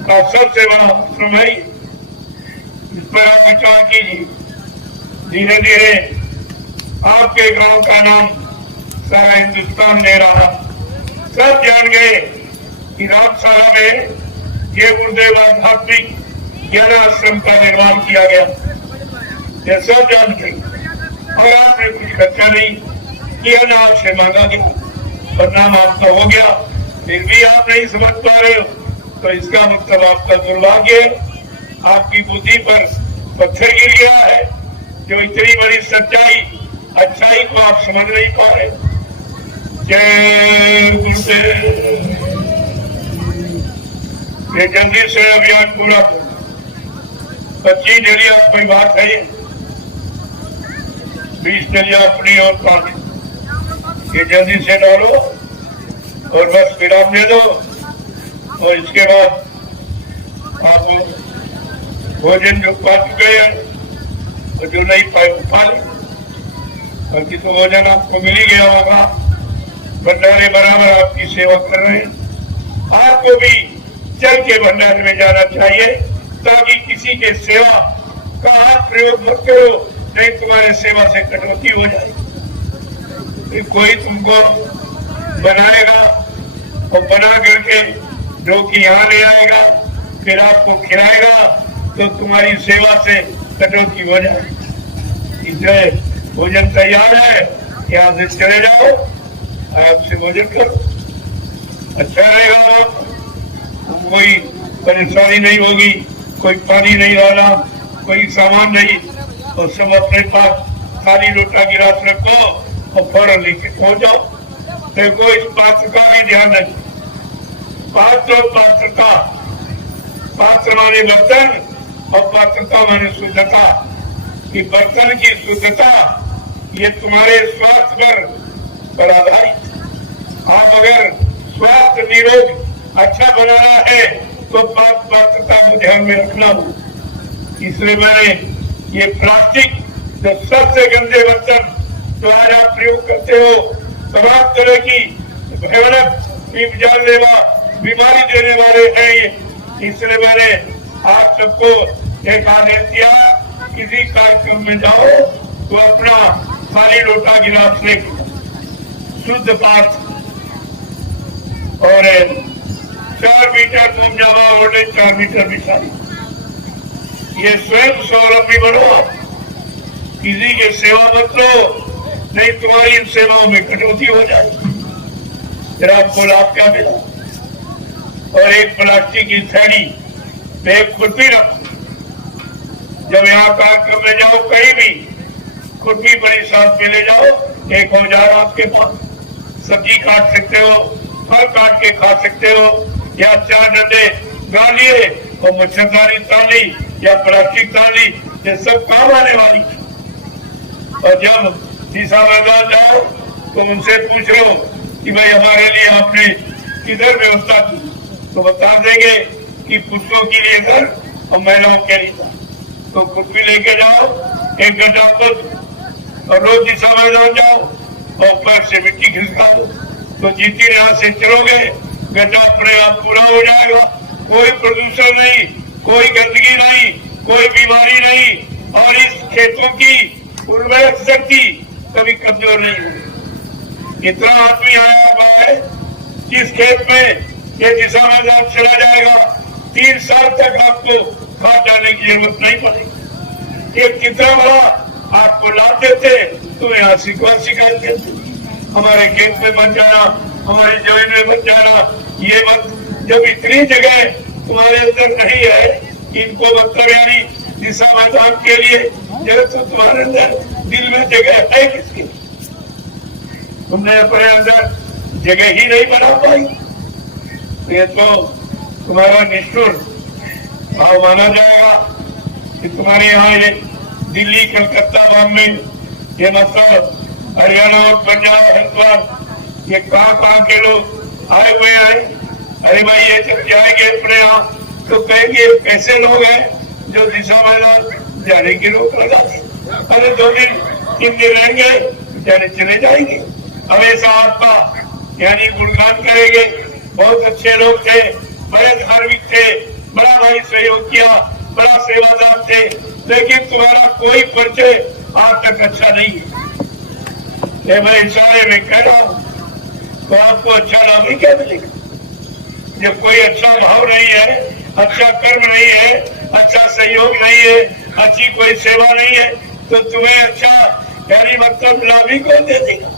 का सबसे बड़ा आश्रम है। इस पर आप विचार कीजिए। धीरे धीरे आपके गांव का नाम सारा हिंदुस्तान ले रहा। सब जान गए कि रामशाला में ये गुरुदेव आध्यात्मिक ज्ञान आश्रम का निर्माण किया गया। ये सब जान गए और आपने कुछ खर्चा नहीं किया, ना आपसे मांगा गया, परिणाम आपका हो गया। फिर भी आप नहीं समझ पा रहे हो तो इसका मतलब आपका दुर्भाग्य है। आपकी बुद्धि पर पत्थर गिर गया है। जो इतनी बड़ी सच्चाई अच्छाई को आप समझ नहीं पा रहे। जय गुरुदेव। ये जल्दी से अभियान पूरा करो। 25 डलिया कोई बात है, 20 डलिया अपनी और पानी ये जल्दी से डालो और बस विराम दे दो। और इसके बाद आप भोजन जो पा चुके हैं और जो नहीं पाए पा ले। बाकी तो भोजन आपको मिल ही गया होगा। भंडारे बराबर आपकी सेवा कर रहे हैं। आपको भी चल के भंडारे में जाना चाहिए ताकि किसी के सेवा का आप प्रयोग मत करो, नहीं तुम्हारे सेवा से कटौती हो जाएगी। कोई तुमको बनाएगा और बना करके जो कि यहाँ ले आएगा फिर आपको खिलाएगा तो तुम्हारी सेवा से कटौती हो जाएगी। इसलिए भोजन तैयार है, यहाँ से चले जाओ, आपसे भोजन करो, अच्छा रहेगा। कोई परेशानी नहीं होगी, कोई पानी नहीं डाला, कोई सामान नहीं, तो सब अपने पास खाली लोटा गिलास रखो और फौरन लेके पहुंच जाओ। देखो इस पात्र का भी ध्यान रखो। पात्र पात्रता, पात्र माने बर्तन और पात्रता माने शुद्धता। कि बर्तन की शुद्धता ये तुम्हारे स्वास्थ्य पर आधारित। आप अगर स्वास्थ्य निरोग अच्छा बनाना है तो पात्रता को ध्यान में रखना हो। इसलिए मैंने ये प्लास्टिक जो सबसे गंदे बर्तन जो आज आप प्रयोग करते हो, तमाम तरह की भयानक जानलेवा बीमारी देने वाले हैं ये। इसलिए मैंने आप सबको एक आदेश दिया, किसी कार्यक्रम में जाओ तो अपना खाली लोटा गिलास ले शुद्ध पात्र और 4 मीटर तुम जमा और 4 मीटर बिछाई। ये स्वयं स्वावलंबी बनो, किसी के सेवा मत लो, नहीं तुम्हारी इन सेवाओं में कटौती हो जाए। फिर आपको लाभ क्या मिला। और एक प्लास्टिक की थैली में एक खुरपी रखो। जब यहाँ कार्यक्रम में जाओ कहीं भी खुरपी बड़ी साथ में ले जाओ। एक औजार आपके पास, सब्जी काट सकते हो, फल काट के खा सकते हो, या 4 डंडे गा लिए और मच्छरदानी ताली या प्लास्टिक ताली, ये सब काम आने वाली। और जब दिशा मैदान जाओ तो उनसे पूछ लो कि भाई हमारे लिए आपने किधर व्यवस्था की, तो बता देंगे कि पुरुषों के लिए घर और महिलाओं के लिए। तो खुरपी लेके जाओ, 1 घंटा खुद और रोज दिशा मैदान जाओ और पैर से मिट्टी खिसका दो। तो जिस दिन यहाँ से चलोगे गड्ढा अपने आप पूरा हो जाएगा। कोई प्रदूषण नहीं, कोई गंदगी नहीं, कोई बीमारी नहीं, और इस खेतों की उर्वरक शक्ति कभी कमजोर नहीं होगी। इतना आदमी आया हुआ है जिस खेत में ये दिशा मैदान चला जाएगा 3 साल तक आपको खाद डालने की जरूरत नहीं पड़ेगी। ये कितना बड़ा आपको लाभ देते, तुम्हें यहाँ शिकायत देते, हमारे खेत में बच जाना, हमारी जमीन में बच जाना, ये मत। जब इतनी जगह तुम्हारे अंदर नहीं है, इनको मतलब यानी दिशा मैदान के लिए, जब तो तुम्हारे अंदर दिल में जगह है किसकी? तुमने अपने अंदर जगह ही नहीं बना पाई। ये तो तुम्हारा निष्ठुर भाव माना जाएगा कि तुम्हारे यहाँ ये दिल्ली, कलकत्ता, बॉम्बे, ये मतलब हरियाणा और पंजाब, हरिद्वार, ये कहाँ के लोग आए हुए हैं। अरे भाई ये जब जाएंगे अपने यहाँ तो कहेंगे कैसे लोग हैं जो दिशा मैदान जाने की रोक लगा दी। अरे 2 दिन 3 दिन रहेंगे जाने चले जाएंगे। हमेशा आपका यानी गुणगान करेंगे, बहुत अच्छे लोग थे, बड़े धार्मिक थे, बड़ा भाई सहयोग किया, बड़ा सेवादार थे, लेकिन तुम्हारा कोई परिचय आज तक अच्छा नहीं है। मैं इशारे में कह रहा हूँ तो आपको अच्छा लाभ ही क्या मिलेगा? जब कोई अच्छा भाव नहीं है, अच्छा कर्म नहीं है, अच्छा सहयोग नहीं है, अच्छी कोई सेवा नहीं है, तो तुम्हें अच्छा यानी मतलब लाभ ही कौन दे देगा?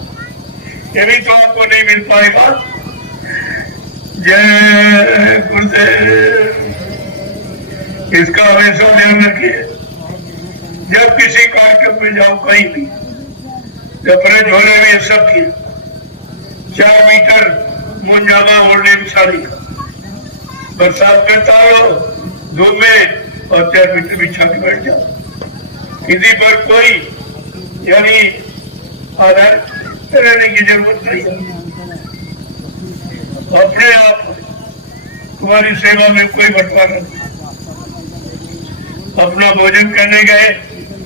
ये भी तो आपको नहीं मिल पाएगा। जय गुरुदेव। इसका हमेशा ध्यान रखिए। जब किसी कार्यक्रम में जाओ कहीं भी, अपने झोले में सब किया 4 मीटर मुंजामा ओढ़ने में साड़ी, बरसात करता हो धूप में और 4 मीटर बिछा के बैठ जाओ। किसी पर कोई यानी आधार रहने की जरूरत नहीं है। अपने आप तुम्हारी सेवा में कोई बंटवारा नहीं। अपना भोजन करने गए,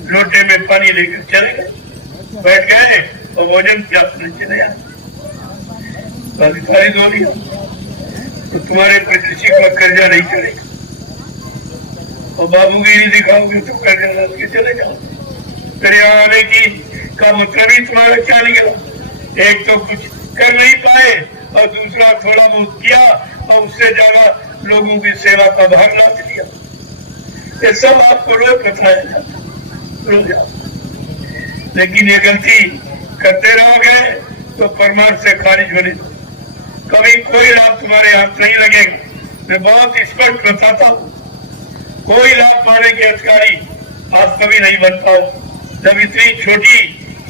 लोटे में पानी लेकर चले गए, बैठ गए और भोजन प्यासने चले आए, सारी धो लिया, तो तुम्हारे पर किसी का कर्जा नहीं चलेगा। और बाबूगिरी दिखाओगे तो कर्जा डाल के चले जाओ। फिर यहाँ आने की का मतलब ही तुम्हारा क्या निकला? एक तो कुछ कर नहीं पाए और दूसरा थोड़ा बहुत किया और उससे ज्यादा लोगों की सेवा का भार लाद दिया। ये सब आपको रोज बताया जाता, रोज। लेकिन ये गलती करते रहोगे तो परमार्थ से खारिज होने, कभी कोई लाभ तुम्हारे हाथ नहीं लगेगा। मैं बहुत स्पष्ट बताता हूँ, कोई लाभ पाने के अधिकारी आप कभी नहीं बन पाओ। जब इतनी छोटी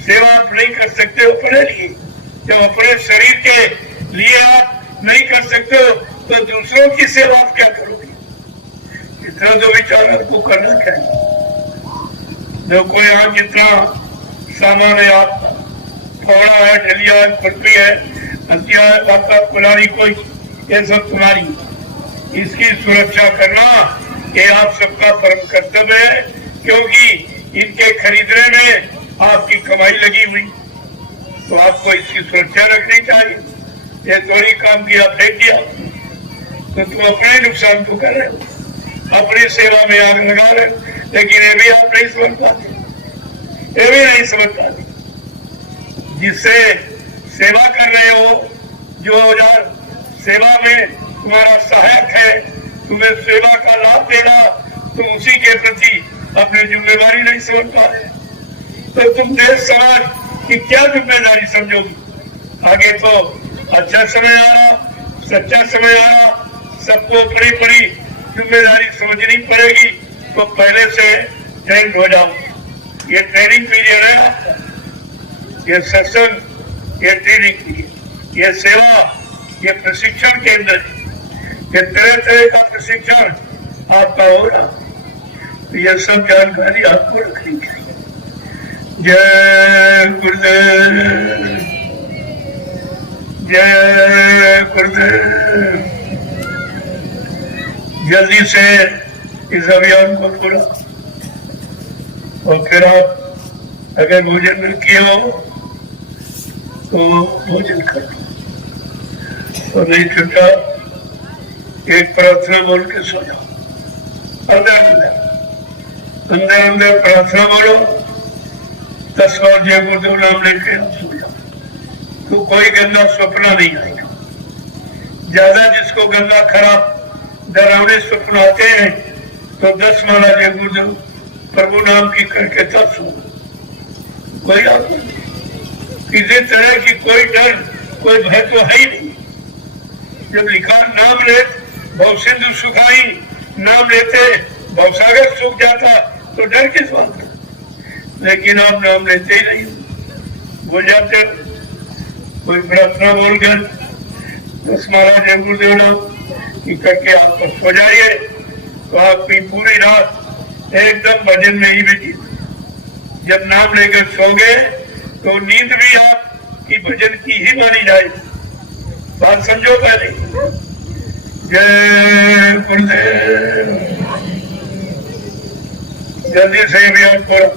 सेवा आप नहीं कर सकते हो अपने लिए, जब अपने शरीर के लिए आप नहीं कर सकते हो तो दूसरों की सेवा आप क्या करोगे? इतना तो विचार आपको करना चाहिए। देखो यहाँ जितना सामान है, आप फोड़ा है, ढलिया है, खुरपी है, हथिया है, आपका कुल्हाड़ी, कोई ये सब तुम्हारी। इसकी सुरक्षा करना ये आप सबका परम कर्तव्य है, क्योंकि इनके खरीदने में आपकी कमाई लगी हुई, तो आपको इसकी सुरक्षा रखनी चाहिए। ये थोड़ी काम किया फेंक दिया तो तुम अपने नुकसान को कर रहे हो, अपनी सेवा में आग लगा रहे हो। लेकिन ये भी आप नहीं समझ पाते, ये भी नहीं समझ पाते। जिससे सेवा कर रहे हो, जो औजार सेवा में तुम्हारा सहायक है, तुम्हें सेवा का लाभ देना, तुम उसी के प्रति अपनी जिम्मेदारी नहीं समझ पा रहे, तो तुम देश समाज की क्या जिम्मेदारी समझोगी? आगे तो अच्छा समय आ रहा, सच्चा समय आ रहा, सबको बड़ी बड़ी जिम्मेदारी समझनी पड़ेगी। तो पहले से ट्रेन हो जाओ। ये ट्रेनिंग पीरियड है, ये सत्संग, ये ट्रेनिंग पीरियड, ये सेवा, ये प्रशिक्षण केंद्र, ये तरह तरह का प्रशिक्षण आपका होगा। तो ये सब जानकारी आपको रखनी चाहिए। जय गुरुदेव, जय गुरुदेव। जल्दी से इस अभियान को पूरा, और फिर आप अगर भोजन न किए हो तो भोजन कर लो। और नहीं छुट्टा एक प्रार्थना बोल के सो जाओ। अंदर प्रार्थना बोलो, 10 बार जय गुरुदेव नाम लेके सो जाओ। तो कोई गंदा सपना नहीं आएगा। ज्यादा जिसको गंदा खराब डरावने स्वप्न आते हैं तो 10 माला जय गुरुदेव प्रभु नाम की करके तब सो। कोई किसी तरह की कोई डर कोई भय तो है ही नहीं। जब लिखा नाम ले भव सिंधु सुखाई, नाम लेते भवसागर सूख जाता तो डर किस बात का। लेकिन आप नाम लेते ही नहीं, भूल जाते। कोई प्रार्थना बोलकर 10 माला जय गुरुदेव नाम करके आप सो जाइए तो आपकी पूरी रात एकदम भजन में ही बीती। जब नाम लेकर सोगे तो नींद भी आपकी भजन की ही मानी जाएगी। बात समझो पहले। जय गुरुदेव। जल्दी से भी आप पढ़ो।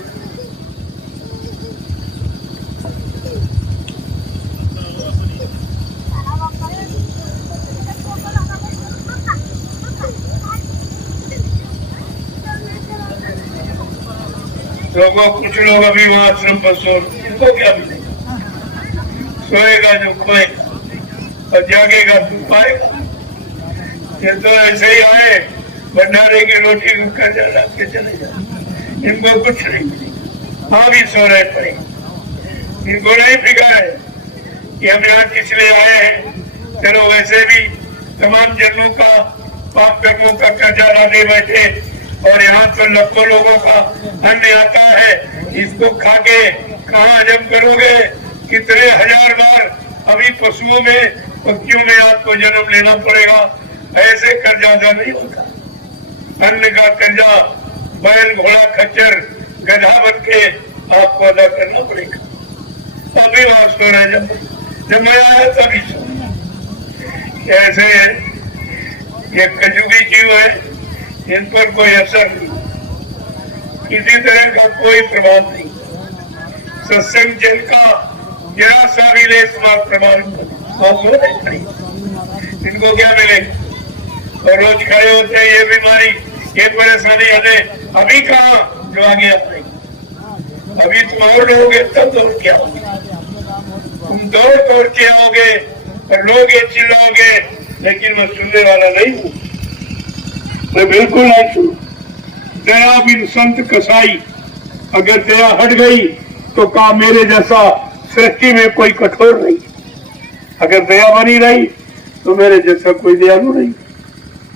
लोगों कुछ लोग अभी वहां आश्रम पर सो, इनको क्या मिलेगा? सोएगा जो खोएगा और जागेगा तो पाएगा। ये तो ऐसे ही आए भंडारे की रोटी कर जा के चले जाए, इनको कुछ नहीं मिलेगा। हाँ भी सो रहे पड़े, इनको नहीं फिक्र है कि हम यहाँ किस लिए आए हैं। चलो वैसे भी तमाम जन्मों का पाप कर्मों का कर्जा लाने बैठे और यहाँ तो लाखों लोगों का अन्न आता है, इसको खा के कहाँ हजम करोगे? कितने हजार बार अभी पशुओं में पक्षियों में आपको जन्म लेना पड़ेगा। ऐसे कर्जा अदा नहीं होता। अन्न का कर्जा बैल घोड़ा खच्चर गधा बन के आपको अदा करना पड़ेगा। अभी आप सो रहे, जब मैं आया तभी सो। ऐसे ये कजुगी जीव है, इन पर कोई असर नहीं, किसी तरह का कोई प्रभाव नहीं। सत्संग जन का जरा सा भी ले प्रभाव नहीं। इनको क्या मिलेगा? और रोज खड़े होते हैं ये बीमारी ये परेशानी आने। अभी कहाँ जो आगे अपने अभी तुम और लोगे तब दौड़ के आओगे। तुम दौड़ के आओगे और लोग ये चिल्लाओगे, लेकिन मैं सुनने वाला नहीं हूँ। मैं बिल्कुल नहीं सुन। दया बिन संत कसाई, अगर दया हट गई तो कहा मेरे जैसा सृष्टि में कोई कठोर नहीं। अगर दया बनी रही तो मेरे जैसा कोई दयालु नहीं।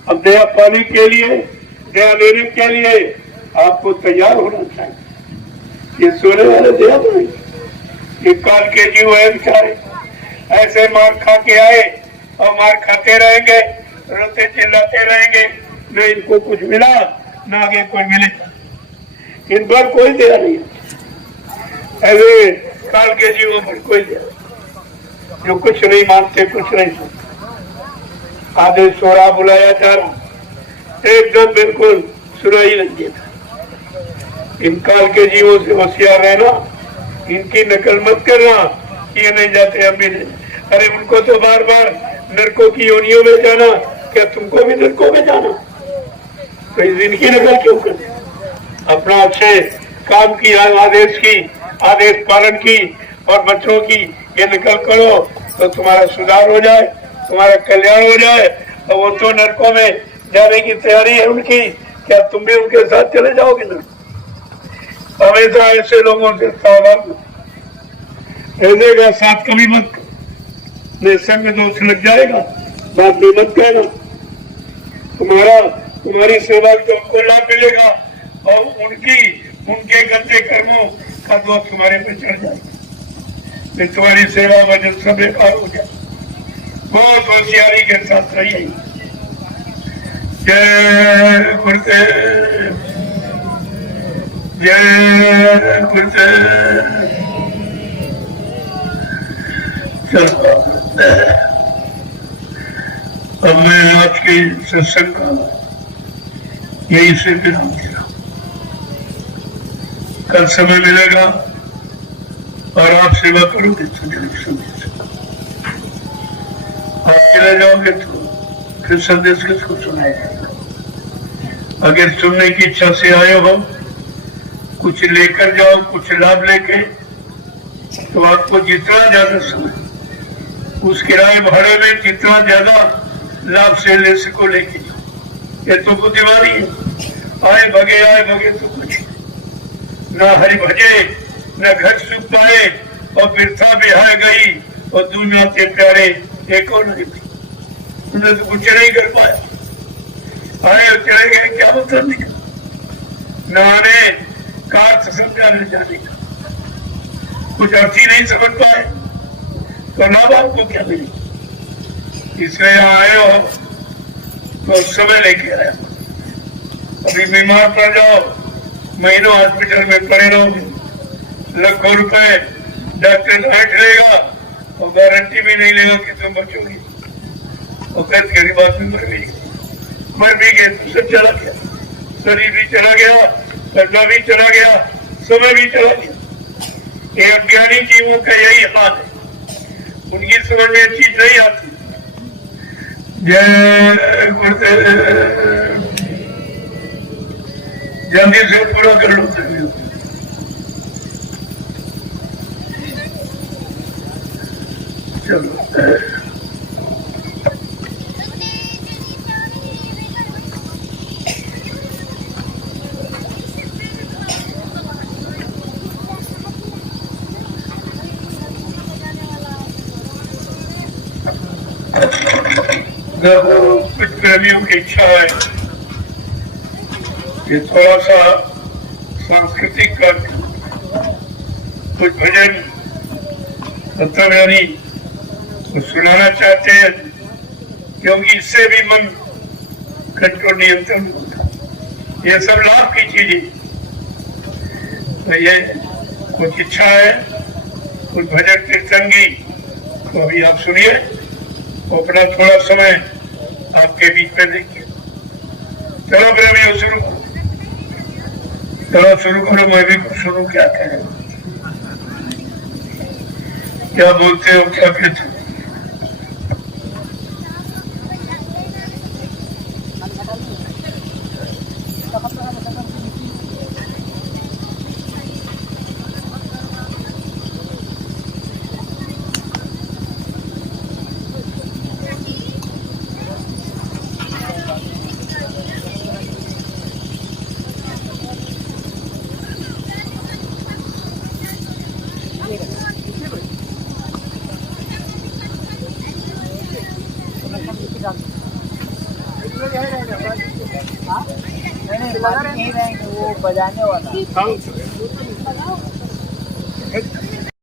अब दया पाने के लिए, दया लेने के लिए आपको तैयार होना चाहिए। ये सोने वाले दया नहीं, ये काल के जीव है बेचारे, ऐसे मार खा के आए और मार खाते रहेंगे, रोते चिल्लाते रहेंगे। न इनको कुछ मिला न आगे कोई मिलेगा। इन पर कोई दया नहीं। ऐसे काल के जीवों पर कोई दया, जो कुछ नहीं मानते कुछ नहीं सुनते। आधे सोरा बुलाया जा रहा, एकदम बिल्कुल सुनाई नहीं देता। इन काल के जीवों से होशियार रहना, इनकी नकल मत करना। ये नहीं जाते हम भी नहीं। अरे उनको तो बार बार नरकों की योनियों में जाना, क्या तुमको भी नरकों में जाना? तो इनकी नकल क्यों करते? अपना अच्छे काम की, आदेश पालन की और बच्चों की ये नकल करो तो तुम्हारा सुधार हो जाए, तुम्हारा कल्याण हो जाए। और वो तो नरकों में जाने की तैयारी है उनकी, क्या तुम भी उनके साथ चले जाओगे ना? हमेशा ऐसे लोगों से सावधान, ऐसे का साथ कभी मत, संग दोष लग जाएगा। बात भी मत कहना। तुम्हारी सेवा तो उनको लाभ मिलेगा और उनके गंदे कर्मों का दोष तुम्हारे पे चढ़ जाएगा। फिर तुम्हारी सेवा वजन सब बेकार हो जाए। बहुत होशियारी के साथ रहिए। जय गुरुदेव, जय गुरुदेव। चलो अब मैं आज के सत्संग का यही से विराम दिया। कल समय मिलेगा और आप सेवा करोगे तो जल्दी समय से। आप चले जाओगे तो फिर संदेश किसको सुनाएगा? अगर सुनने की इच्छा से आए हो, कुछ लेकर जाओ, कुछ लाभ लेके, तो आपको जितना ज्यादा समय उस किराए भाड़े में जितना ज्यादा लाभ से ले सको लेके जाओ। ये तो बुद्धिमानी है। आए भगे तो कुछ ना हरि भजे न घर सुख पाए, और बिरथा बिहार गई और दुनिया के प्यारे एक और नहीं, उन्हें तो कुछ नहीं कर पाया। आए और चले गए, क्या मतलब नहीं। न आने का अर्थ समझा न जाने का, कुछ अर्थ ही नहीं समझ पाए तो ना बाप को क्या मिली। इसलिए यहाँ आए हो तो समय लेके आया। अभी बीमार पड़ जाओ, महीनों हॉस्पिटल में पड़े रहोगे, लाखों रुपए डॉक्टर बैठ लेगा और गारंटी भी नहीं लेगा कि तुम बचोगी। और फिर कई बात में मर भी गए तो सब चला गया, शरीर भी चला गया, पैसा भी चला गया, समय भी चला गया। ये अज्ञानी जीवों का यही हाल है, उनकी समझ में चीज नहीं आती। जय गुरुदेव, जल्दी से पूरा कर लो। चलो कुछ प्रेमियों की इच्छा है कि थोड़ा सा सांस्कृतिक कार्यक्रम, कुछ भजन तत्वज्ञानी सुनाना चाहते हैं, क्योंकि इससे भी मन कंट्रोल नियंत्रण होता। ये सब लाभ की चीजें, तो ये कुछ इच्छा है, कुछ भजन कीर्तनगी, तो अभी आप सुनिए, अपना थोड़ा समय आपके बीच में देखिए। चलो प्रेमियों शुरू करो, चलो शुरू करो। मैं भी कुछ शुरू क्या कहें, क्या बोलते हो, क्या कहते हो? नहीं रहेंगे वो बजाने वाला।